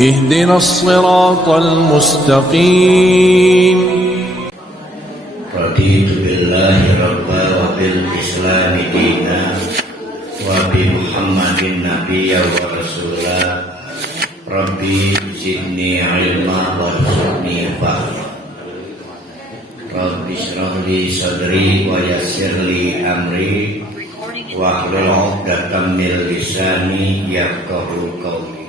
اهدنا الصراط المستقيم رضيت بالله ربا وبالإسلام دينا وبمحمد نبيا ورسولا ربي زدني علما وارزقني فهما ربي اشرح لي صدري ويسر لي أمري واحلل عقدة من lisani yafqahu qawli.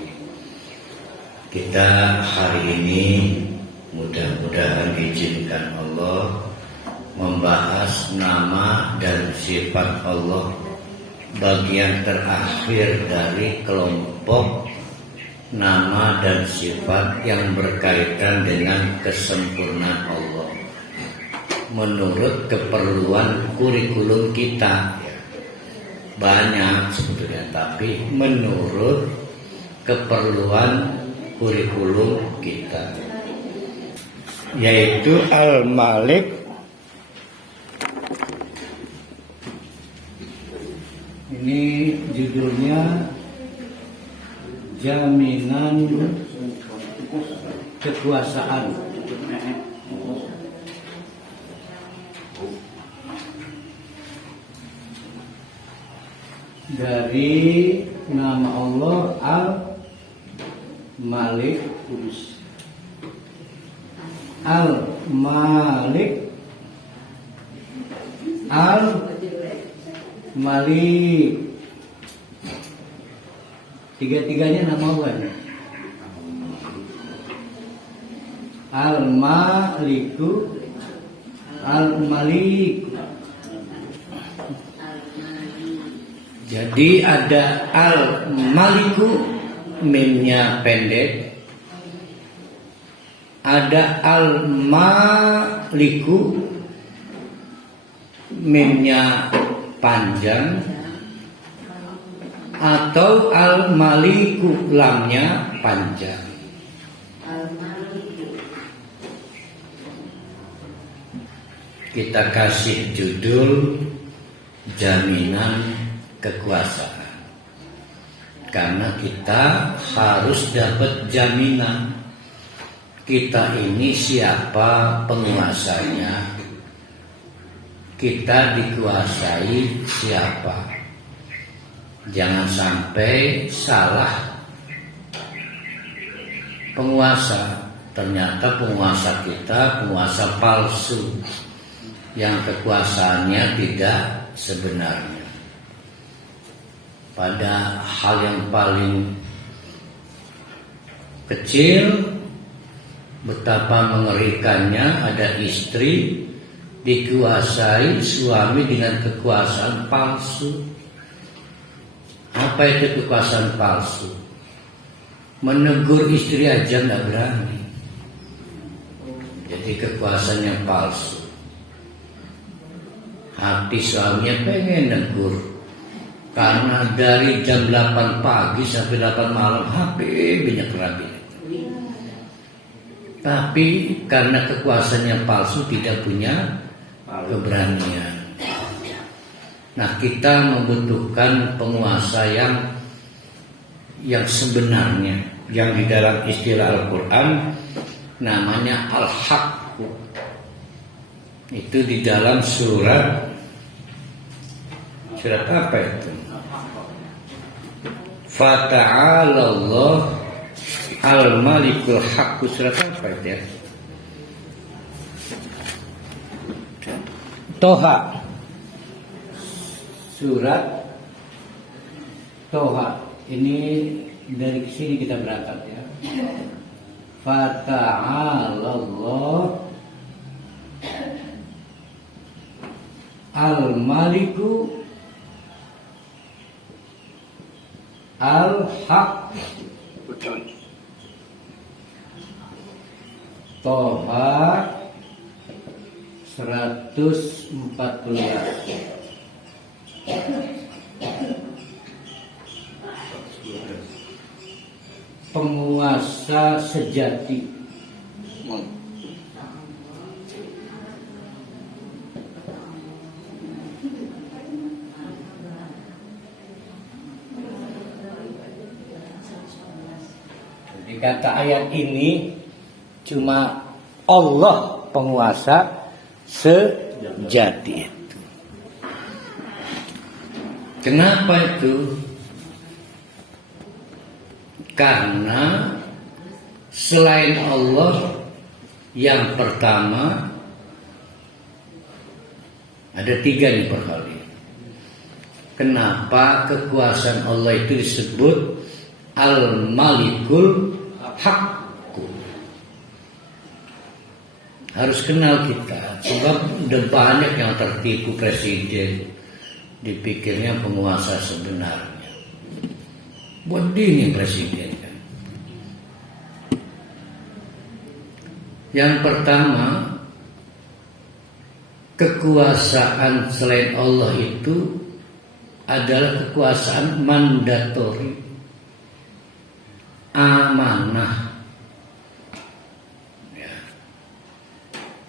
Kita hari ini mudah-mudahan diizinkan Allah membahas nama dan sifat Allah bagian terakhir dari kelompok nama dan sifat yang berkaitan dengan kesempurnaan Allah menurut keperluan kurikulum kita. Banyak sebetulnya, tapi menurut keperluan kurikulum kita, yaitu Al-Malik ini judulnya jaminan kekuasaan. Dari nama Allah Al-Malik Kudus. Al-Malik, Al-Malik, tiga-tiganya nama Allah. Al-Maliku, Al-Malik. Jadi ada Al-Maliku, mimnya pendek. Ada Al-Maliku, mimnya panjang. Atau Al-Maliku, lamnya panjang. Kita kasih judul jaminan kekuasaan, karena kita harus dapat jaminan kita ini siapa penguasanya, kita dikuasai siapa. Jangan sampai salah penguasa, ternyata penguasa kita penguasa palsu yang kekuasaannya tidak sebenarnya. Pada hal yang paling kecil, betapa mengerikannya ada istri dikuasai suami dengan kekuasaan palsu. Apa itu kekuasaan palsu? Menegur istri aja nggak berani. Jadi kekuasaannya palsu. Hati suaminya pengen negur, karena dari jam 8 pagi sampai 8 malam HP banyak kerabat. Tapi karena kekuasaannya palsu tidak punya keberanian. Nah, kita membutuhkan penguasa yang sebenarnya, yang di dalam istilah Al-Quran namanya Al-Haq. Itu di dalam surat apa itu? Fata'ala Allah Al-Malikul Haq. Surat apa itu ya? Toha. Surat Toha. Ini dari sini kita berangkat ya. Fata'ala Allah Al-Maliku Al-Haq. Toha 114. Penguasa sejati. Dikata ayat ini cuma Allah penguasa sejati itu. Kenapa itu? Karena selain Allah, yang pertama ada 3 nih perhali. Kenapa kekuasaan Allah itu disebut Al-Malikul Haqqu? Harus kenal kita, sebab udah banyak yang tertipu presiden, dipikirnya penguasa sebenarnya. Buat dini presiden kan. Yang pertama, kekuasaan selain Allah itu adalah kekuasaan mandatori, amanah. Ya.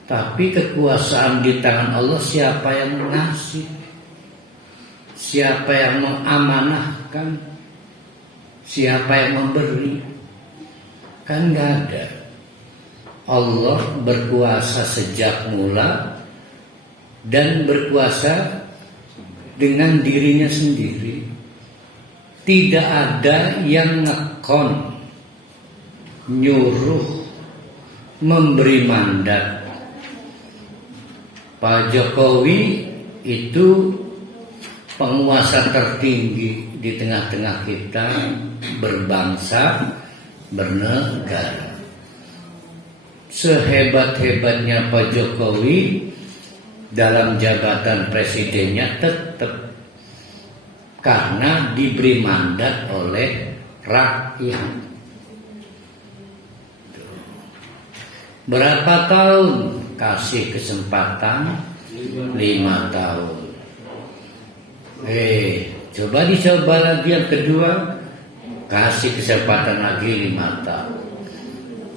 Tapi kekuasaan di tangan Allah, siapa yang mengasih? Siapa yang mengamanahkan? Siapa yang memberi? Kan gak ada. Allah berkuasa sejak mula dan berkuasa dengan dirinya sendiri. Tidak ada yang ngekon, nyuruh, memberi mandat. Pak Jokowi itu penguasa tertinggi di tengah-tengah kita, berbangsa, bernegara. Sehebat-hebatnya Pak Jokowi dalam jabatan presidennya tetap karena diberi mandat oleh rakyat. Berapa tahun kasih kesempatan? 5 tahun. Coba dicoba lagi yang kedua, kasih kesempatan lagi 5 tahun.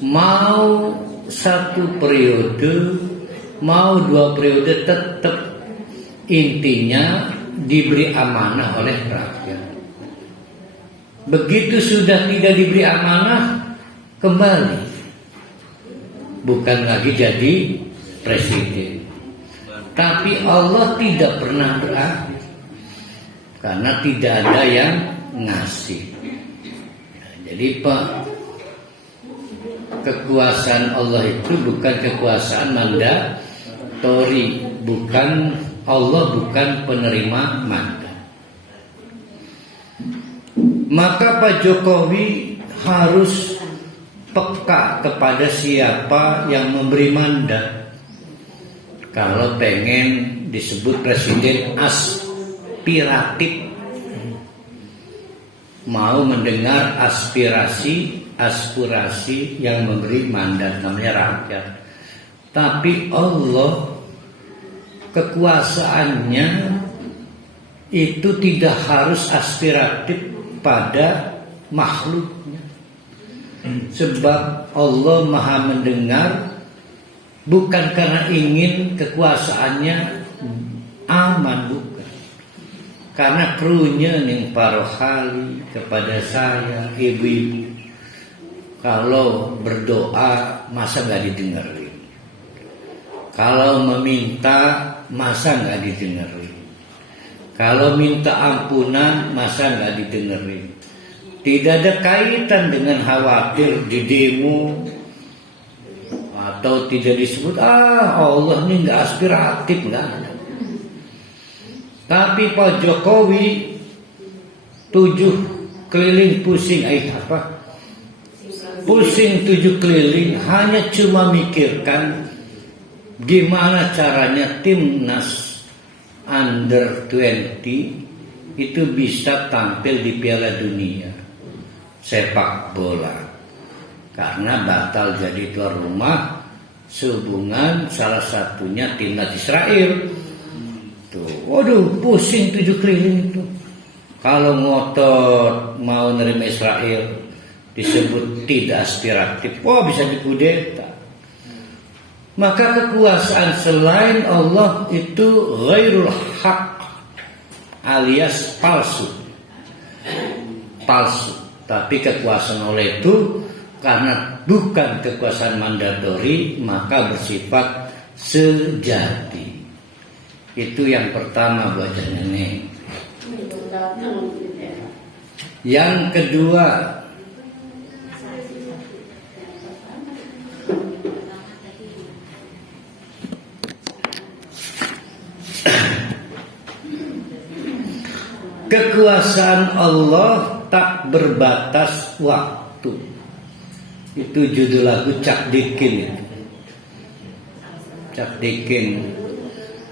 Mau 1 periode, mau 2 periode, tetap intinya diberi amanah oleh rakyat. Begitu sudah tidak diberi amanah, kembali bukan lagi jadi presiden. Tapi Allah tidak pernah berakhir, karena tidak ada yang ngasih. Jadi kekuasaan Allah itu bukan kekuasaan mandatori, bukan Allah bukan penerima mandat. Maka Pak Jokowi harus peka kepada siapa yang memberi mandat. Kalau pengen disebut presiden aspiratif, mau mendengar aspirasi yang memberi mandat, namanya rakyat. Tapi Allah kekuasaannya itu tidak harus aspiratif pada makhluknya. Sebab Allah Maha mendengar, bukan karena ingin kekuasaannya aman, bukan. Karena krunya ning parohali kepada saya, ibu-ibu, kalau berdoa masa gak didengerin? Kalau meminta masa gak didengerin? Kalau minta ampunan masa gak didengerin? Tidak ada kaitan dengan khawatir di demo atau tidak disebut Allah ini gak aspiratif, gak ada. Tapi Pak Jokowi 7 keliling pusing, pusing 7 keliling, hanya cuma mikirkan gimana caranya timnas under 20 itu bisa tampil di Piala Dunia sepak bola, karena batal jadi tuan rumah sehubungan salah satunya timnas Israel. Tuh, waduh, pusing 7 keliling itu. Kalau ngotot mau nerima Israel disebut tidak aspiratif, bisa dikudeta. Maka kekuasaan selain Allah itu ghairul haq, alias palsu. Tapi kekuasaan Allah itu karena bukan kekuasaan mandatori, maka bersifat sejati. Itu yang pertama buat nenek. Yang kedua, kekuasaan Allah tak berbatas waktu. Itu judul lagu Cak Dikin. Cak Dikin,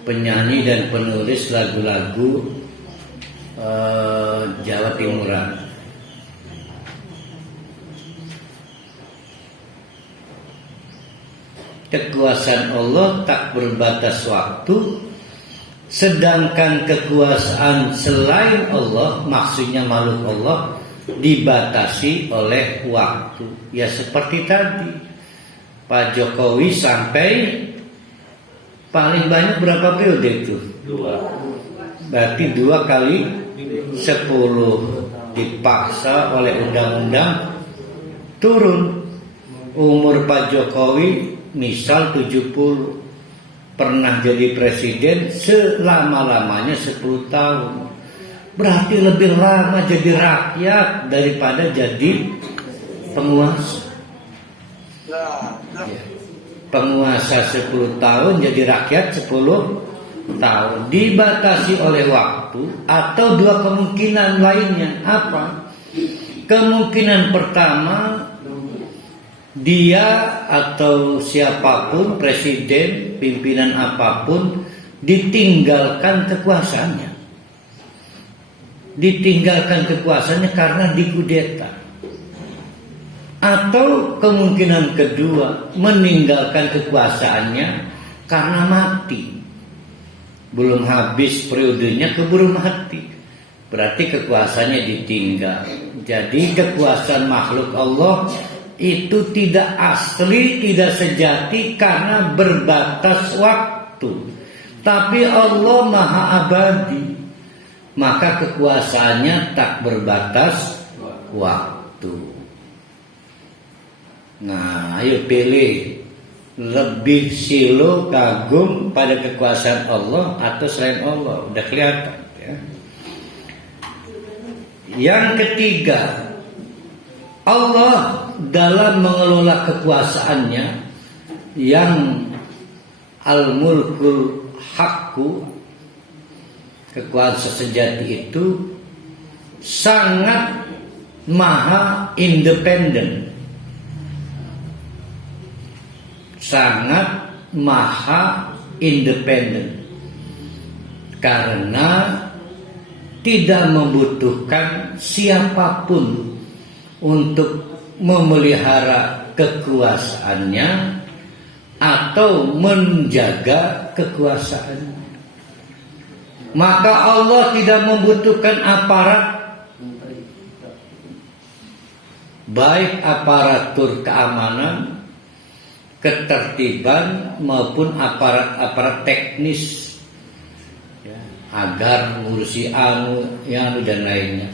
penyanyi dan penulis lagu-lagu Jawa Timuran. Kekuasaan Allah tak berbatas waktu, sedangkan kekuasaan selain Allah, maksudnya makhluk Allah, dibatasi oleh waktu. Ya seperti tadi, Pak Jokowi sampai paling banyak berapa periode itu? 2. Berarti 2 kali 10. Dipaksa oleh undang-undang turun. Umur Pak Jokowi misal 70, pernah jadi presiden selama-lamanya 10 tahun. Berarti lebih lama jadi rakyat daripada jadi penguasa. Ya. Penguasa 10 tahun, jadi rakyat 10 tahun. Dibatasi oleh waktu atau 2 kemungkinan lainnya. Apa? Kemungkinan pertama, dia atau siapapun, presiden, pimpinan apapun, ditinggalkan kekuasaannya. Ditinggalkan kekuasaannya karena dikudeta. Atau kemungkinan kedua, meninggalkan kekuasaannya karena mati. Belum habis periodenya keburu mati. Berarti kekuasaannya ditinggal. Jadi kekuasaan makhluk Allah itu tidak asli, tidak sejati karena berbatas waktu. Tapi Allah Maha Abadi, maka kekuasaannya tak berbatas waktu. Nah, ayo pilih, lebih silo kagum pada kekuasaan Allah atau selain Allah. Udah kelihatan ya. Yang ketiga, Allah dalam mengelola kekuasaannya yang al-mulkul haqqu, kekuasaan sejati itu sangat maha independen, sangat maha independen, karena tidak membutuhkan siapapun untuk memelihara kekuasaannya atau menjaga kekuasaannya. Maka Allah tidak membutuhkan aparat, baik aparatur keamanan, ketertiban maupun aparat teknis ya, agar ngurusi yang dan lainnya.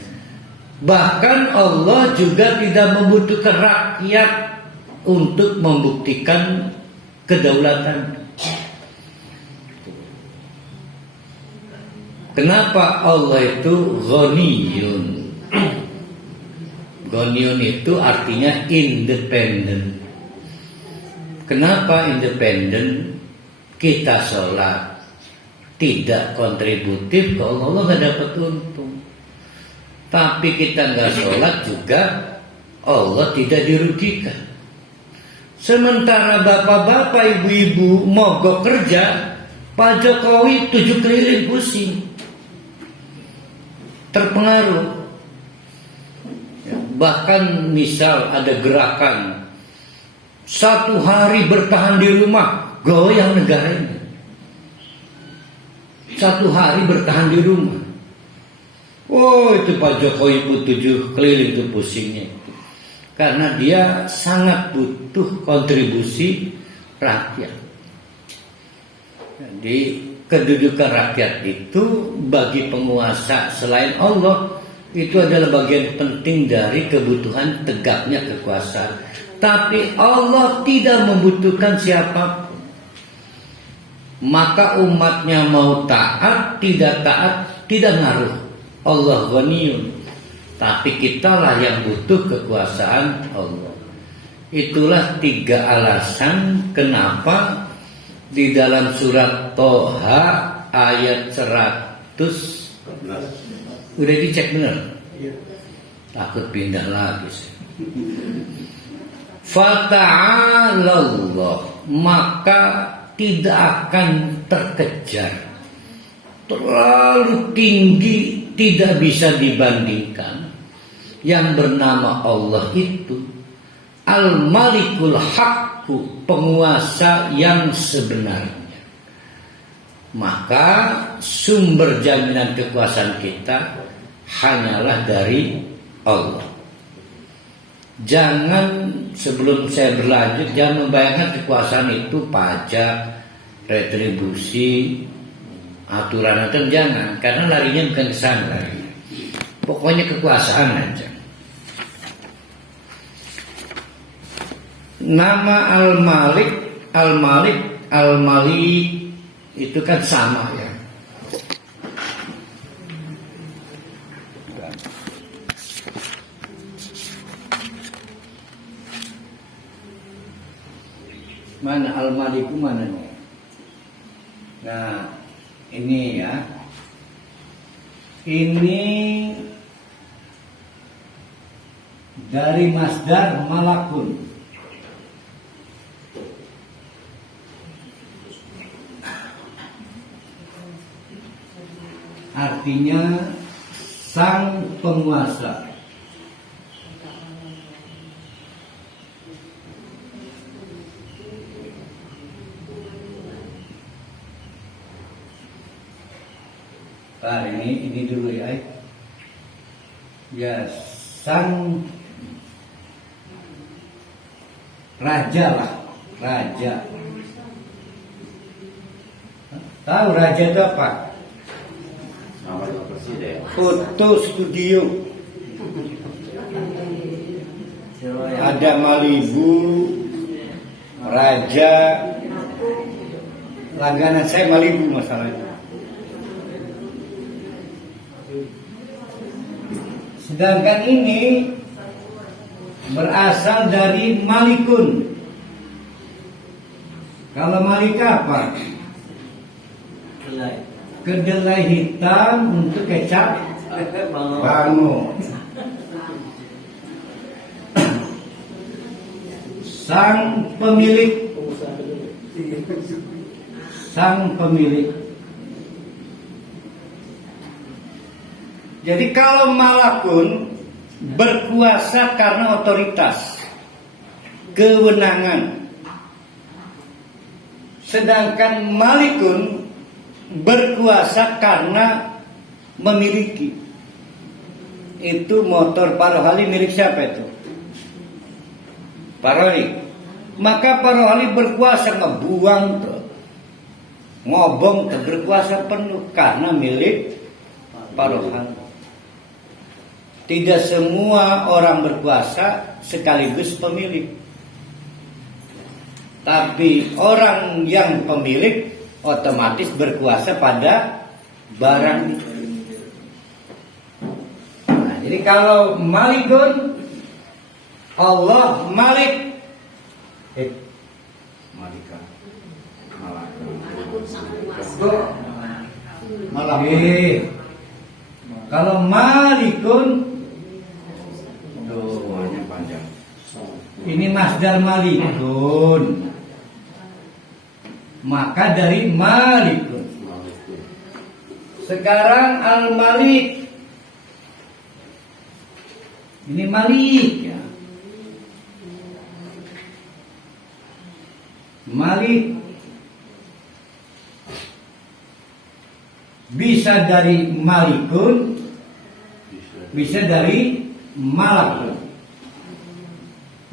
Bahkan Allah juga tidak membutuhkan rakyat untuk membuktikan kedaulatan. Kenapa Allah itu ghaniyun? Ghaniyun itu artinya independen. Kenapa independen? Kita sholat tidak kontributif ke Allah nggak dapat untung. Tapi kita nggak sholat juga Allah tidak dirugikan. Sementara bapak-bapak, ibu-ibu mogok kerja, Pak Jokowi 7 keliling pusing, terpengaruh. Bahkan misal ada gerakan 1 hari bertahan di rumah, goyang negaranya. 1 hari bertahan di rumah. Oh, itu Pak Jokowi pun 7 keliling itu pusingnya. Karena dia sangat butuh kontribusi rakyat. Jadi kedudukan rakyat itu bagi penguasa selain Allah Itu adalah bagian penting dari kebutuhan tegaknya kekuasaan. Tapi Allah tidak membutuhkan siapapun. Maka umatnya mau taat, tidak ngaruh. Allah ghaniyun. Tapi kitalah yang butuh kekuasaan Allah. Itulah 3 alasan kenapa di dalam surat Toha ayat 100. Udah dicek bener? Takut pindah lagi. Fata'alallah, maka tidak akan terkejar. Terlalu tinggi, tidak bisa dibandingkan. Yang bernama Allah itu Al-Malikul Haqqu, penguasa yang sebenarnya. Maka sumber jaminan kekuasaan kita hanyalah dari Allah. Jangan, sebelum saya berlanjut, jangan membayangkan kekuasaan itu pajak, retribusi, aturan, jangan, karena larinya bukan ke sana. Pokoknya kekuasaan aja. Nama Al-Malik itu kan sama ya. Mana Al-Maliku mana nih? Nah, ini ya. Ini dari masdar malakun. Artinya sang penguasa. Ini dulu ya. Ya, sang raja lah, raja. Tahu raja itu apa? Foto studio. Ada Malibu, raja. Langganan saya Malibu masalahnya. Sedangkan ini berasal dari malikun. Kalau malik apa? Kedelai hitam untuk kecap bango. Sang pemilik. Sang pemilik. Jadi kalau malakun berkuasa karena otoritas, kewenangan. Sedangkan malikun berkuasa karena memiliki. Itu motor Parohali milik siapa itu? Parohali. Maka Parohali berkuasa ngebuang tuh, ngobong tuh, berkuasa penuh karena milik Parohali. Tidak semua orang berkuasa sekaligus pemilik. Tapi orang yang pemilik otomatis berkuasa pada barang. Nah, jadi kalau malikun, Allah malik. Malika. Malak. Kalau malikun, ini masdar malikun. Maka dari malikun. Sekarang al-malik. Ini malik ya. Malik bisa dari malikun, bisa dari malakun.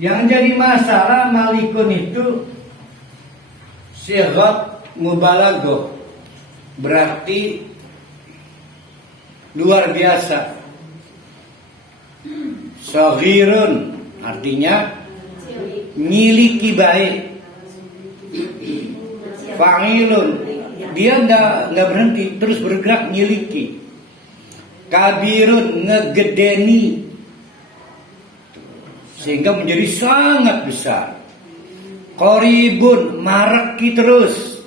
Yang jadi masalah malikun itu sighat mubalaghah, berarti luar biasa. Saghirun artinya miliki baik. Fa'ilun dia nggak berhenti, terus bergerak miliki. Kabirun ngegedeni sehingga menjadi sangat besar. Qoribun maraki terus,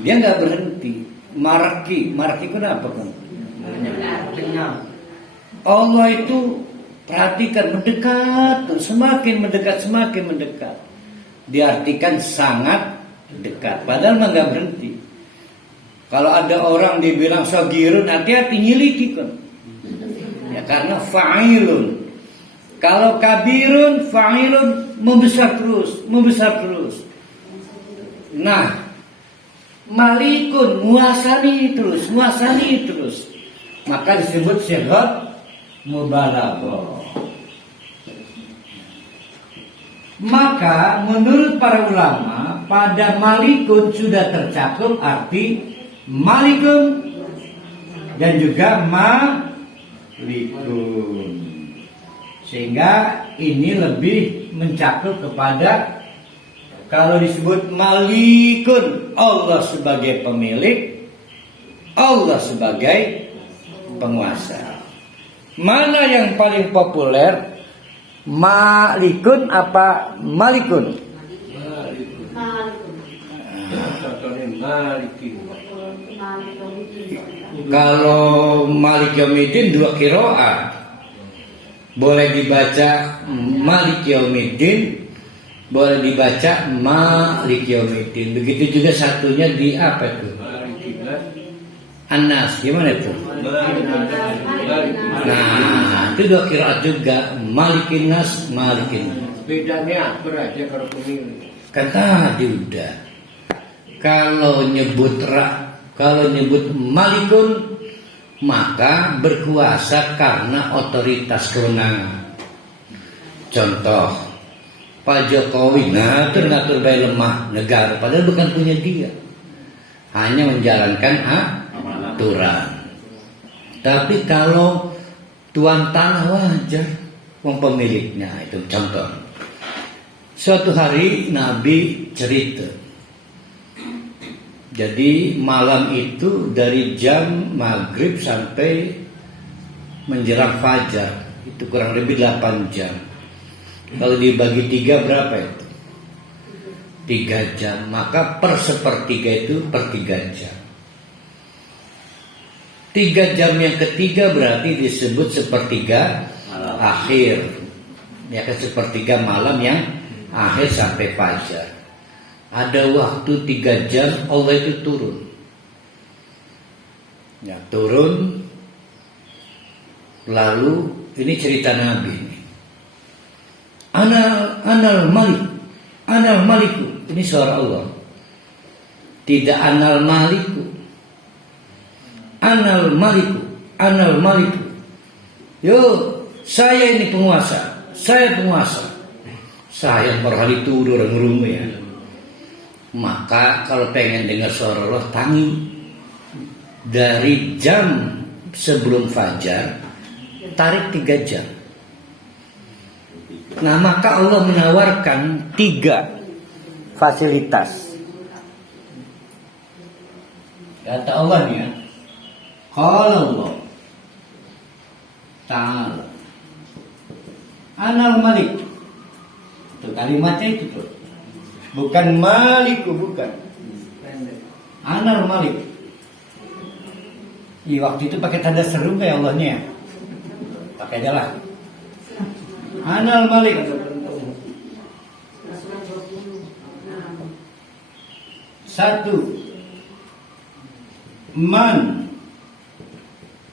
dia nggak berhenti. Maraki itu apa kan? Allah itu perhatikan mendekat, semakin mendekat. Diartikan sangat dekat, padahal mah nggak berhenti. Kalau ada orang dibilang sagirun, hati-hati nyiliki kan. Ya karena fa'ilun. Kalau kabirun, fa'ilun membesar terus. Nah, malikun muasani terus. Maka disebut sighah mubalaghah. Maka menurut para ulama pada malikun sudah tercakup arti malikun dan juga malikun, sehingga ini lebih mencakup kepada kalau disebut malikun Allah sebagai pemilik, Allah sebagai penguasa. Mana yang paling populer? Malikun apa malikun? Kalau Malik Yaumiddin dua qiraat. Boleh dibaca Malik Yaumiddin, boleh dibaca Malik Yaumiddin. Begitu juga satunya di apa itu? An-Nas, gimana itu? Nah, itu dua qiraat juga, Malikin Nas, Malikin. Bedanya apa aja kalau pemilik? Kan tadi udah. Kalau nyebut Malikun maka berkuasa karena otoritas kewenangan. Contoh, Pak Jokowi ngatur baik lemah negara, padahal bukan punya dia, hanya menjalankan aturan. Tapi kalau tuan tanah wajar, wong pemiliknya itu contoh. Suatu hari Nabi cerita. Jadi malam itu dari jam maghrib sampai menjelang fajar itu kurang lebih 8 jam. Kalau dibagi 3 berapa itu? 3 jam. Maka per sepertiga itu per 3 jam. 3 jam yang ketiga berarti disebut sepertiga akhir. Ya kan, sepertiga malam yang akhir sampai fajar. Ada waktu 3 jam Allah itu turun. Ya, turun. Lalu ini cerita Nabi. Anal maliku. Ini suara Allah. Tidak anal maliku. Anal maliku. Yo, saya ini penguasa. Saya berhari turun orang rumah ya. Maka kalau pengen dengar suara Allah, tangi dari jam sebelum fajar, tarik 3 jam. Nah, maka Allah menawarkan 3 fasilitas. Kata Allah nih ya, qala Allah Ta'ala Anal Malik. Itu kalimatnya itu tuh. Bukan Maliku, bukan. Anal Malik. Waktu itu pakai tanda seru ya Allahnya. Pakai aja lah. Anal Malik. Satu. Man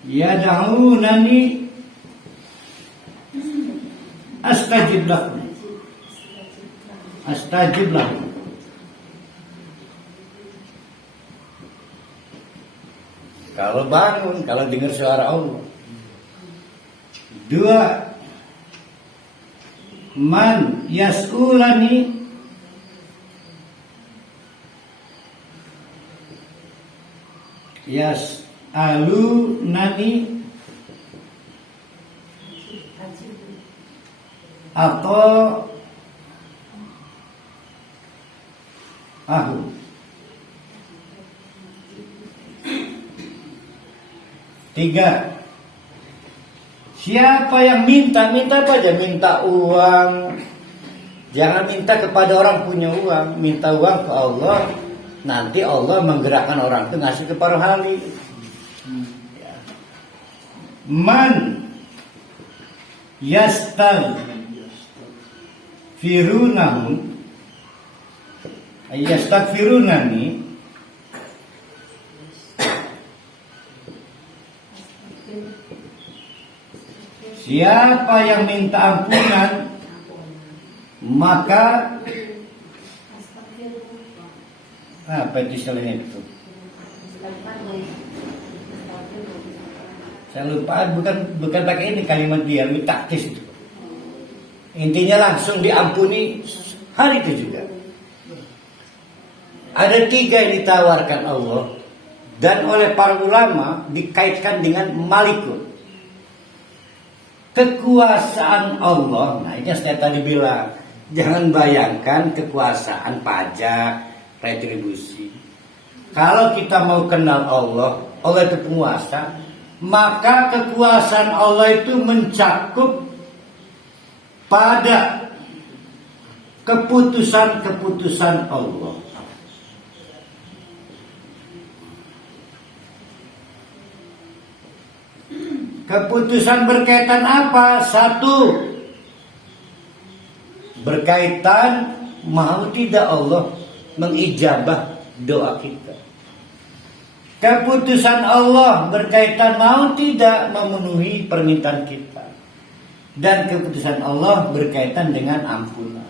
yad'unani astajib lahu. Kalau bangun, kalau dengar suara Allah. 2. Man yas'ulani yas'alunani atau Ahu. Tiga, siapa yang minta apa aja, minta uang, jangan minta kepada orang punya uang, minta uang ke Allah, nanti Allah menggerakkan orang itu ngasih ke para hali. Man yastaghfirunani siapa yang minta ampunan maka apa istilahnya itu? Saya lupa, bukan pakai ini kalimat dia, taktis itu. Intinya langsung diampuni hari itu juga. Ada 3 yang ditawarkan Allah dan oleh para ulama dikaitkan dengan malikut, kekuasaan Allah. Nah ini yang saya tadi bilang, jangan bayangkan kekuasaan pajak, retribusi. Kalau kita mau kenal Allah, Allah itu penguasa, maka kekuasaan Allah itu mencakup pada keputusan-keputusan Allah. Keputusan berkaitan apa? 1, berkaitan mau tidak Allah mengijabah doa kita. Keputusan Allah berkaitan mau tidak memenuhi permintaan kita. Dan keputusan Allah berkaitan dengan ampunan.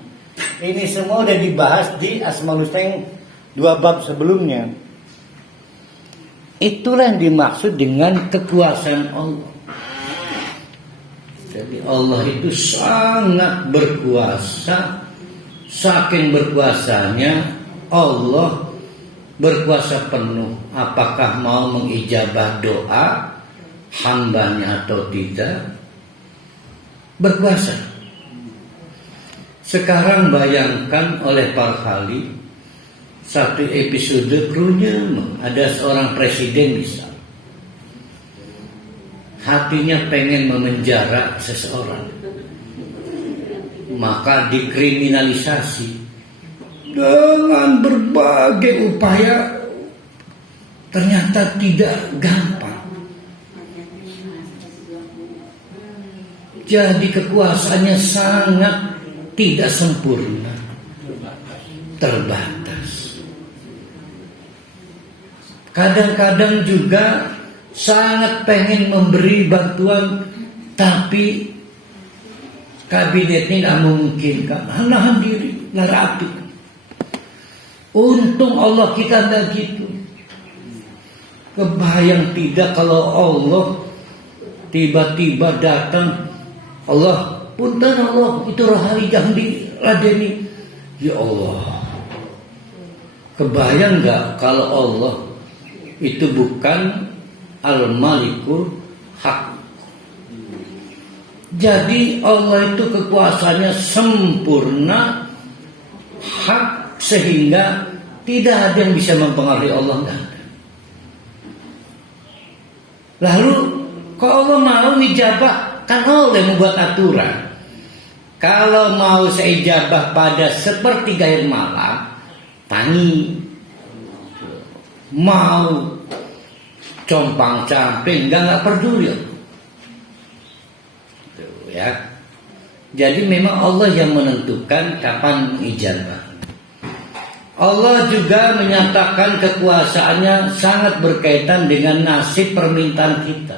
Ini semua sudah dibahas di Asmaul Husna 2 bab sebelumnya. Itulah yang dimaksud dengan kekuasaan Allah. Jadi Allah itu sangat berkuasa. Saking berkuasanya Allah berkuasa penuh apakah mau mengijabah doa hambanya atau tidak. Berkuasa. Sekarang bayangkan oleh para khali, satu episode krunya ada seorang presiden misal, hatinya pengen memenjara seseorang, maka dikriminalisasi dengan berbagai upaya. Ternyata tidak gampang. Jadi kekuasaannya sangat tidak sempurna, terbatas. Kadang-kadang juga sangat pengen memberi bantuan, tapi kabinetnya tidak memungkinkan. Nahan diri, lara api. Untung Allah kita tidak gitu. Kebayang tidak kalau Allah tiba-tiba datang, Allah, punten Allah, itu rohani jangan diladeni. Ya Allah, kebayang nggak kalau Allah itu bukan Al-Malikul Haq. Jadi Allah itu kekuasaannya sempurna, hak, sehingga tidak ada yang bisa mempengaruhi Allah. Lalu kalau Allah mau ijabah, kan Allah yang membuat aturan. Kalau mau seijabah pada sepertiga air malam, tangi. Mau compang camping, nggak peduli. Tuh, ya. Jadi memang Allah yang menentukan kapan ijabah. Allah juga menyatakan kekuasaannya sangat berkaitan dengan nasib permintaan kita.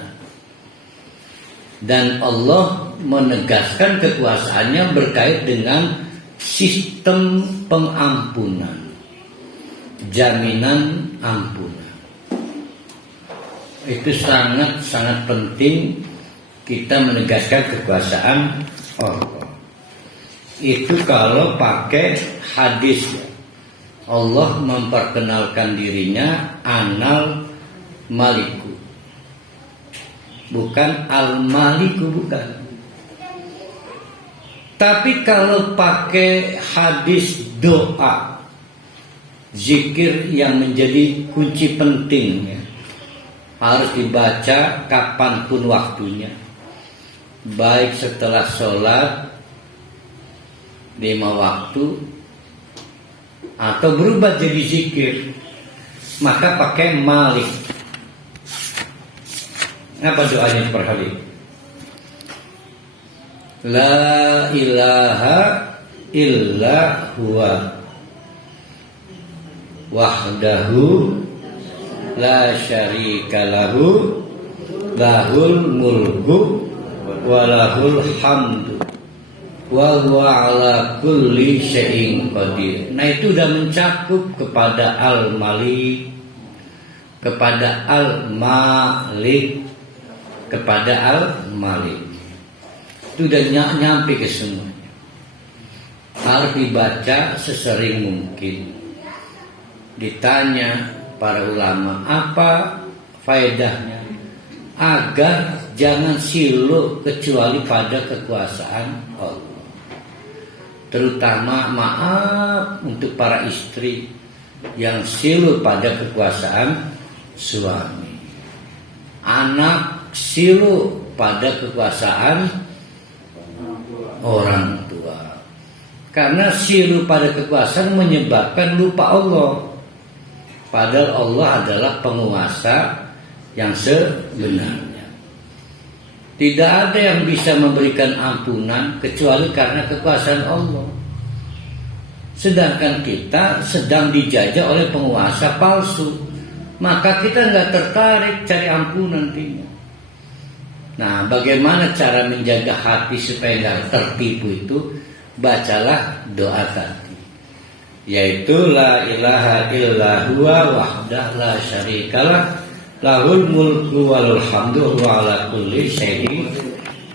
Dan Allah menegaskan kekuasaannya berkait dengan sistem pengampunan, jaminan ampunan. Itu sangat-sangat penting kita menegaskan kekuasaan Allah. Itu kalau pakai hadis, Allah memperkenalkan dirinya Anal Maliku, bukan Al-Maliku, bukan. Tapi kalau pakai hadis doa, zikir yang menjadi kunci penting ya, harus dibaca kapanpun waktunya, baik setelah sholat 5 waktu atau berubah jadi zikir, maka pakai Malik. Apa doanya perhali? La ilaha illa huwa wahdahu la syarika lahu lahul mulku wa lahul hamdu wa huwa ala kulli syai'in qadir. Nah, itu sudah mencakup kepada Al-Malik, kepada Al-Malik, kepada Al-Malik. Itu udah nyampe ke semuanya. Harus dibaca sesering mungkin. Ditanya para ulama, apa faedahnya? Agar jangan silu kecuali pada kekuasaan Allah. Terutama maaf untuk para istri yang silu pada kekuasaan suami. Anak silu pada kekuasaan orang tua. Karena silu pada kekuasaan menyebabkan lupa Allah. Padahal Allah adalah penguasa yang sebenarnya. Tidak ada yang bisa memberikan ampunan kecuali karena kekuasaan Allah. Sedangkan kita sedang dijajah oleh penguasa palsu, maka kita nggak tertarik cari ampunan nantinya. Nah, bagaimana cara menjaga hati supaya nggak tertipu itu? Bacalah doa tadi, yaitu la ilaha illa huwa wahdah la syarikalah lahul mulku walul hamdu wa ala kulli syai'in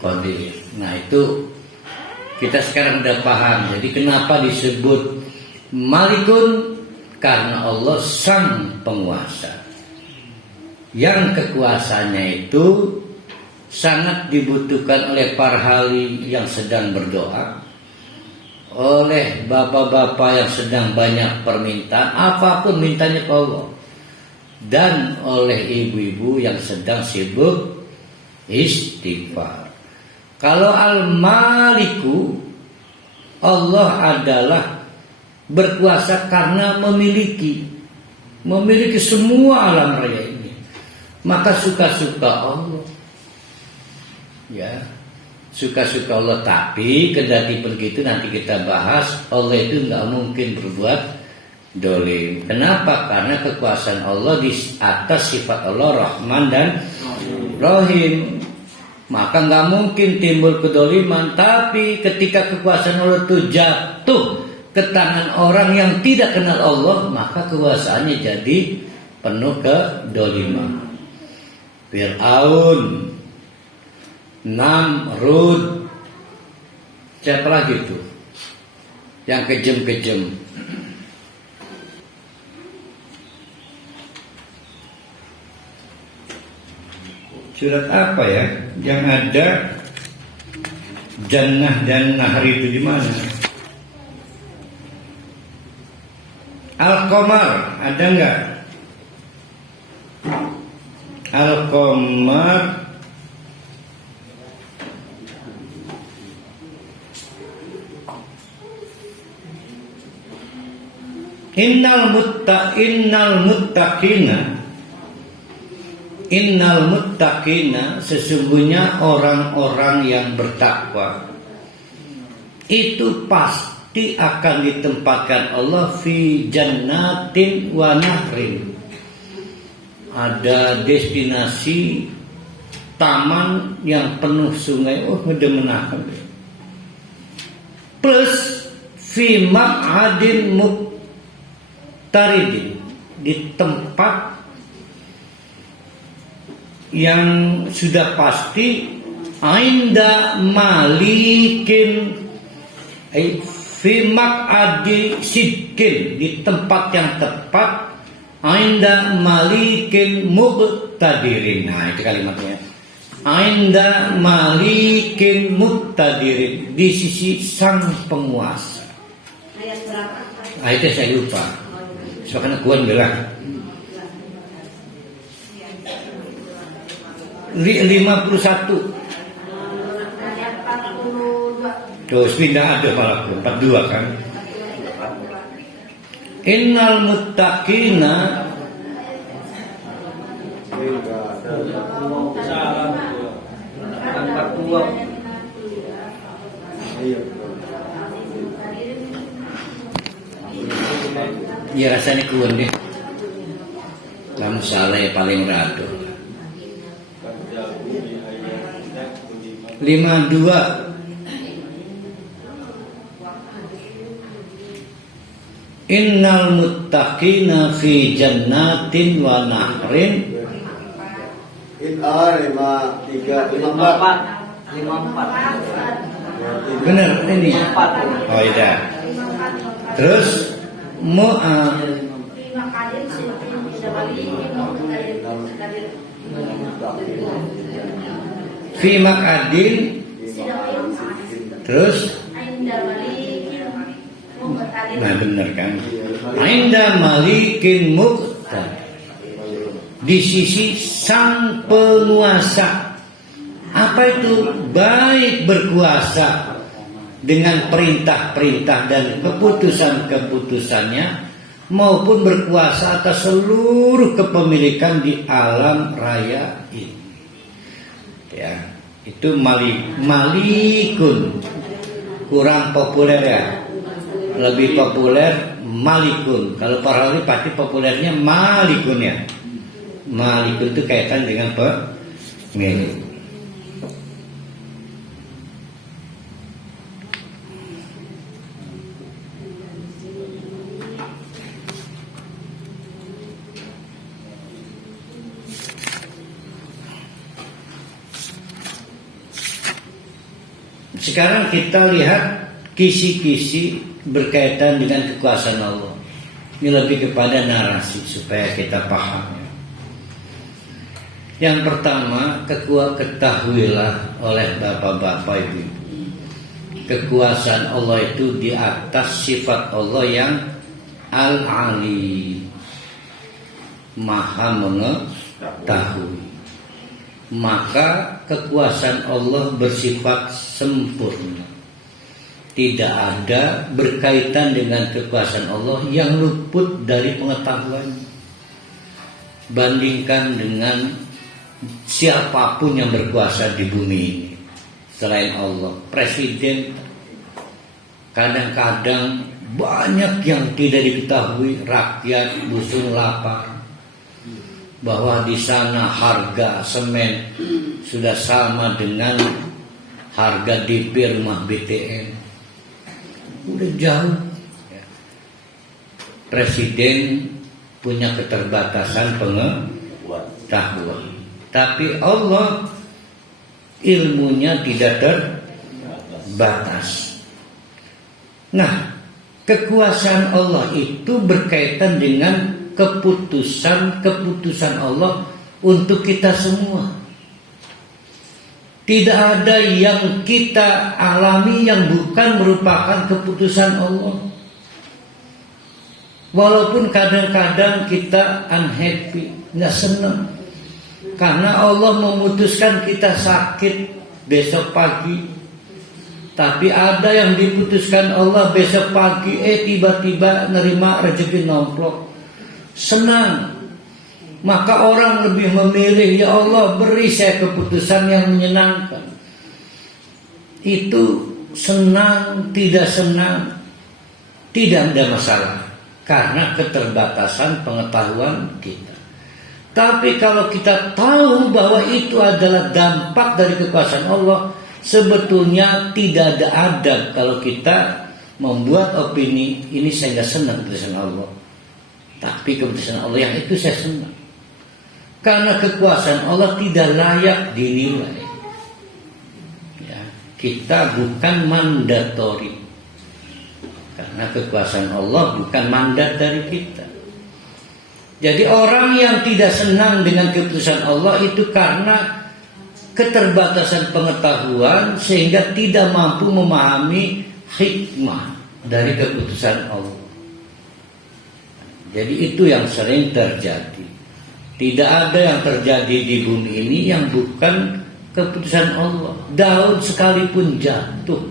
qadir. Nah, itu kita sekarang udah paham. Jadi kenapa disebut Malikun? Karena Allah sang penguasa yang kekuasaannya itu sangat dibutuhkan oleh para hali yang sedang berdoa, oleh bapak-bapak yang sedang banyak permintaan, apapun mintanya ke Allah, dan oleh ibu-ibu yang sedang sibuk istighfar. Kalau Al-Maliku, Allah adalah berkuasa karena memiliki semua alam raya ini, maka suka-suka Allah. Ya, suka-suka Allah. Tapi kendati begitu, nanti kita bahas, Allah itu nggak mungkin berbuat dolim. Kenapa? Karena kekuasaan Allah di atas sifat Allah Rahman dan Rahim, maka nggak mungkin timbul kedoliman. Tapi ketika kekuasaan Allah itu jatuh ke tangan orang yang tidak kenal Allah, maka kekuasaannya jadi penuh kedoliman. Fir'aun, Namrud, siapa lagi tuh yang kejem-kejem? Surat apa ya yang ada Jannah dan Nahar itu di mana? Al-Qamar ada nggak? Al-Qamar Innal muttaqina sesungguhnya orang-orang yang bertakwa itu pasti akan ditempatkan Allah fi jannatin wa nahrin. Ada destinasi taman yang penuh sungai. Oh, ngedemenakan. Plus fi maq'adin muqtaridin, di tempat yang sudah pasti ainda malikin fi maq'adi sidqin, di tempat yang tepat ainda malikin muqtadirin. Nah, itu kalimatnya. Ainda malikin muqtadirin, muqtadirin, di sisi sang penguasa. Ayat berapa? Ayatnya saya lupa. Soalnya kuan bilang 51. Ayat 42. Terus pindah ada malah 42 kan. Innal muttaqina ya rasanya kuan deh. Kamu salah ya paling rado. 52. Innal muttaqina fi jannatin wa nahrin. 53, 54. Benar ini. Oh iya. Terus Lima kali tidak balik fi maqadin. Terus nah benar kan. Inda malikin muqtadir, di sisi sang penguasa. Apa itu? Baik berkuasa dengan perintah-perintah dan keputusan-keputusannya, maupun berkuasa atas seluruh kepemilikan di alam raya ini. Ya, itu malikun. Kurang populer ya. Lebih populer malikun. Kalau para ahli pasti populernya malikun ya. Malikun itu kaitan dengan pemilik. Sekarang kita lihat kisi-kisi berkaitan dengan kekuasaan Allah. Ini lebih kepada narasi supaya kita paham. Yang pertama, ketahuilah oleh bapak-bapak ibu, kekuasaan Allah itu di atas sifat Allah yang Al-Ali, Maha mengetahui. Maka kekuasaan Allah bersifat sempurna. Tidak ada berkaitan dengan kekuasaan Allah yang luput dari pengetahuan. Bandingkan dengan siapapun yang berkuasa di bumi ini selain Allah. Presiden kadang-kadang banyak yang tidak diketahui, rakyat busung lapar. Bahwa di sana harga semen sudah sama dengan harga DP rumah BTN. Udah jauh. Presiden punya keterbatasan pengetahuan. Tapi Allah ilmunya tidak terbatas. Nah, kekuasaan Allah itu berkaitan dengan keputusan Allah untuk kita semua. Tidak ada yang kita alami yang bukan merupakan keputusan Allah. Walaupun kadang-kadang kita unhappy, nggak senang, karena Allah memutuskan kita sakit besok pagi. Tapi ada yang diputuskan Allah besok pagi, tiba-tiba nerima rezeki nomplok. Senang. Maka orang lebih memilih, ya Allah beri saya keputusan yang menyenangkan. Itu senang, tidak senang, tidak ada masalah. Karena keterbatasan pengetahuan kita. Tapi kalau kita tahu bahwa itu adalah dampak dari kekuasaan Allah, sebetulnya tidak ada adab kalau kita membuat opini, ini saya tidak senang keputusan Allah. Tapi keputusan Allah yang itu saya senang. Karena kekuasaan Allah tidak layak dinilai. Ya, kita bukan mandatori. Karena kekuasaan Allah bukan mandat dari kita. Jadi orang yang tidak senang dengan keputusan Allah itu karena keterbatasan pengetahuan sehingga tidak mampu memahami hikmah dari keputusan Allah. Jadi itu yang sering terjadi. Tidak ada yang terjadi di bumi ini yang bukan keputusan Allah. Daun sekalipun jatuh,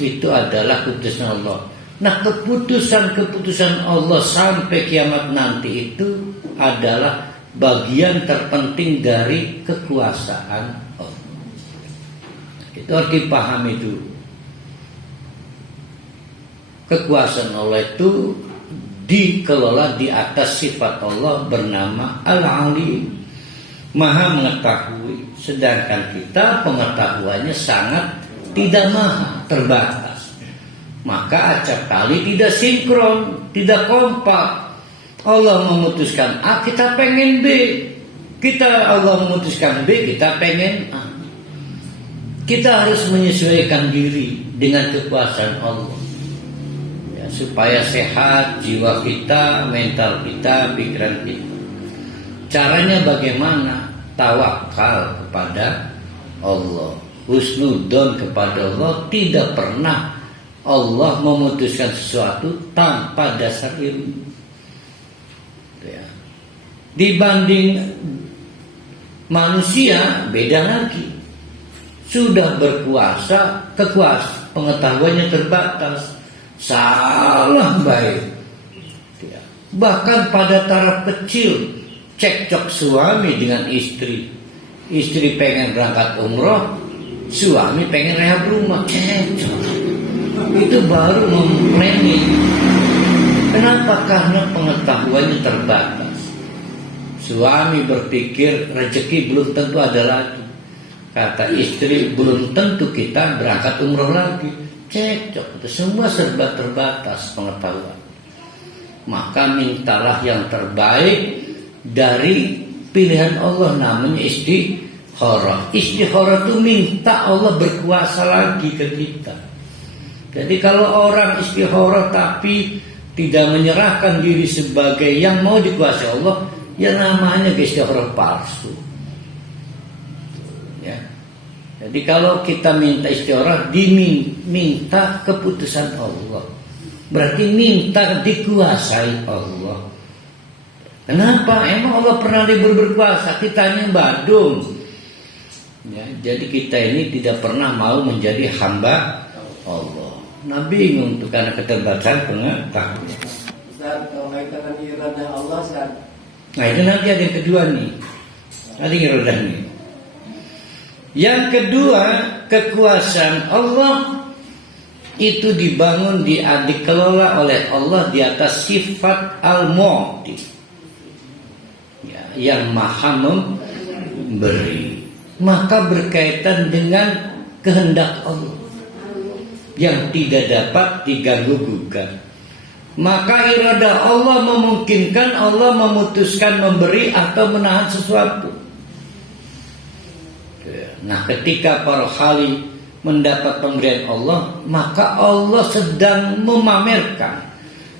itu adalah keputusan Allah. Nah, keputusan-keputusan Allah sampai kiamat nanti itu adalah bagian terpenting dari kekuasaan Allah. Itu harus dipahami dulu. Kekuasaan Allah itu dikelola di atas sifat Allah bernama Al-Alim, Maha mengetahui. Sedangkan kita pengetahuannya sangat tidak maha, terbatas. Maka acap kali tidak sinkron, tidak kompak. Allah memutuskan A, kita pengen B. Allah memutuskan B, kita pengen A. Kita harus menyesuaikan diri dengan kekuasaan Allah, ya, supaya sehat jiwa kita, mental kita, pikiran kita. Caranya bagaimana? Tawakal kepada Allah, husnudzon kepada Allah. Tidak pernah Allah memutuskan sesuatu tanpa dasar ilmu. Ya. Dibanding manusia beda lagi. Sudah berkuasa, pengetahuannya terbatas, salah baik. Ya. Bahkan pada taraf kecil, cekcok suami dengan istri. Istri pengen berangkat umroh, suami pengen rehab rumah, cekcok. Itu baru memplanning. Kenapa? Karena pengetahuannya terbatas. Suami berpikir rezeki belum tentu ada lagi. Kata istri, belum tentu kita berangkat umroh lagi. Cekcok. Itu semua serba terbatas pengetahuan. Maka mintalah yang terbaik dari pilihan Allah, namanya istikharah. Istikharah itu minta Allah berkuasa lagi ke kita. Jadi kalau orang istikharah tapi tidak menyerahkan diri sebagai yang mau dikuasai Allah, ya namanya istikharah palsu. Ya. Jadi kalau kita minta istikharah, diminta keputusan Allah. Berarti minta dikuasai Allah. Kenapa? Emang Allah pernah berkuasa? Kita ini badung. Ya, jadi kita ini tidak pernah mau menjadi hamba Allah. Nah, bingung tuh karena keterbatasan pengetahuan. Ustaz, kalau kaitan dengan iradah Allah, Ustaz. Nah, itu nanti ada yang kedua nih. Ada iradah nih. Yang kedua, kekuasaan Allah itu dibangun, dikelola oleh Allah di atas sifat Al-Mu'ti, ya, yang maha memberi. Maka berkaitan dengan kehendak Allah yang tidak dapat diganggu-gugat. Maka iradah Allah memungkinkan Allah memutuskan memberi atau menahan sesuatu. Nah, ketika para khali mendapat pemberian Allah, maka Allah sedang memamerkan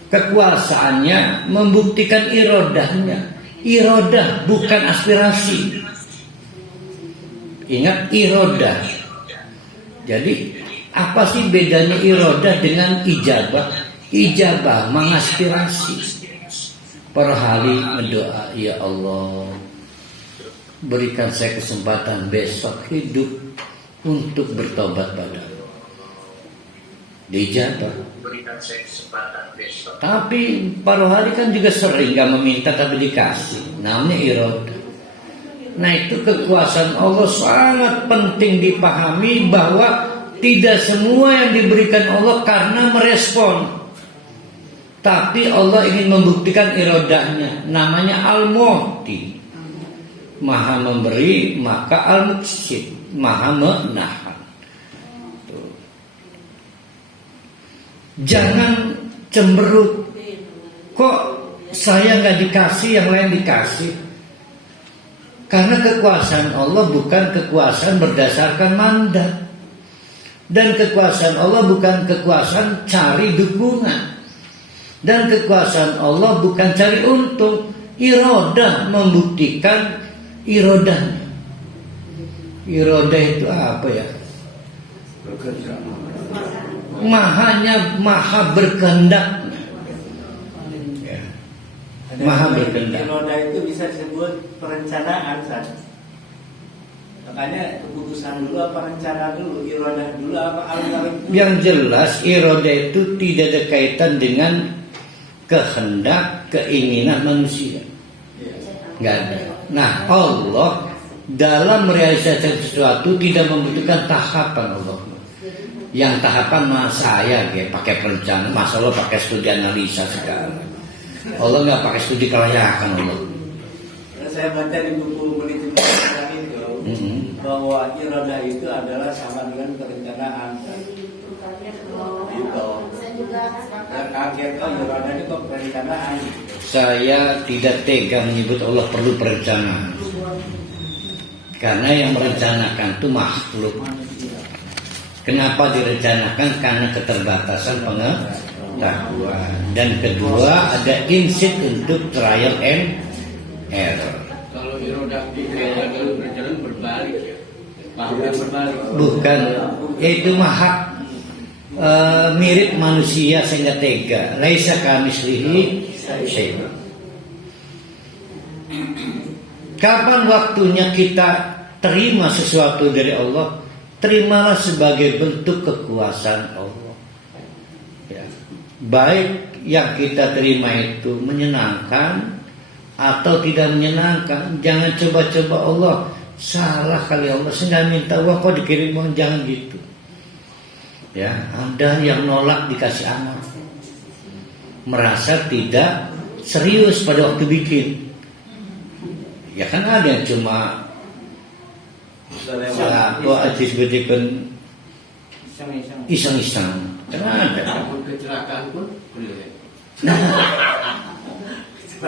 kekuasaannya, membuktikan iradahnya. Iradah bukan aspirasi. Ingat, iradah. Jadi apa sih bedanya iradah dengan ijabah? Ijabah mengaspirasi. Para khali mendoa, ya Allah, berikan saya kesempatan besok hidup untuk bertobat padamu. Dijabah. Berikan saya kesempatan besok. Tapi para hari kan juga sering gak meminta tapi dikasih. Namanya iradah. Nah, itu kekuasaan Allah sangat penting dipahami, bahwa tidak semua yang diberikan Allah karena merespon, tapi Allah ingin membuktikan iradahnya. Namanya Al-Mu'ti, maha memberi, maka Al-Muqsid, maha menahan. Jangan cemberut, kok saya nggak dikasih, yang lain dikasih. Karena kekuasaan Allah bukan kekuasaan berdasarkan mandat. Dan kekuasaan Allah bukan kekuasaan cari dukungan. Dan kekuasaan Allah bukan cari untung. Iradah membuktikan iradahnya. Irodah itu apa ya? Maha berkehendak. Ya. Maha berkehendak. Iroda itu bisa disebut perencanaan, San. Makanya keputusan dulu apa rencana dulu, iroda dulu apa al-ghalib dulu. Yang jelas iroda itu tidak ada kaitan dengan kehendak, keinginan manusia. Nggak ada. Nah, Allah dalam merealisasikan sesuatu tidak membutuhkan tahapan Allah. Yang tahapan saya pakai perencanaan, masa Allah pakai studi analisa segala. Allah nggak pakai studi kelayakan Allah. Saya baca di buku manajemen itu bahwa iroda itu adalah sama dengan perencanaan. Gitu. Dan akhirnya iroda itu kok perencanaan. Saya tidak tega menyebut Allah perlu perencanaan. Karena yang merencanakan itu makhluk. Kenapa direncanakan? Karena keterbatasan pengetahuan. Dan kedua ada insting untuk trial and error. Kalau iroda berjalan berbalik ya, makhluk berbalik. Bukan, itu mahak mirip manusia sehingga tega. Laisa kamitslihi syai'. Kapan waktunya kita terima sesuatu dari Allah? Terimalah sebagai bentuk kekuasaan Allah. Ya. Baik yang kita terima itu menyenangkan atau tidak menyenangkan, jangan coba-coba Allah. Salah kali Allah, saya minta uang kok dikirim uang, jangan gitu. Ya, ada yang nolak dikasih anak, merasa tidak serius pada waktu bikin. Ya kan ada yang cuma disebutkan iseng-iseng. Karena ada. Kecelakaan pun boleh.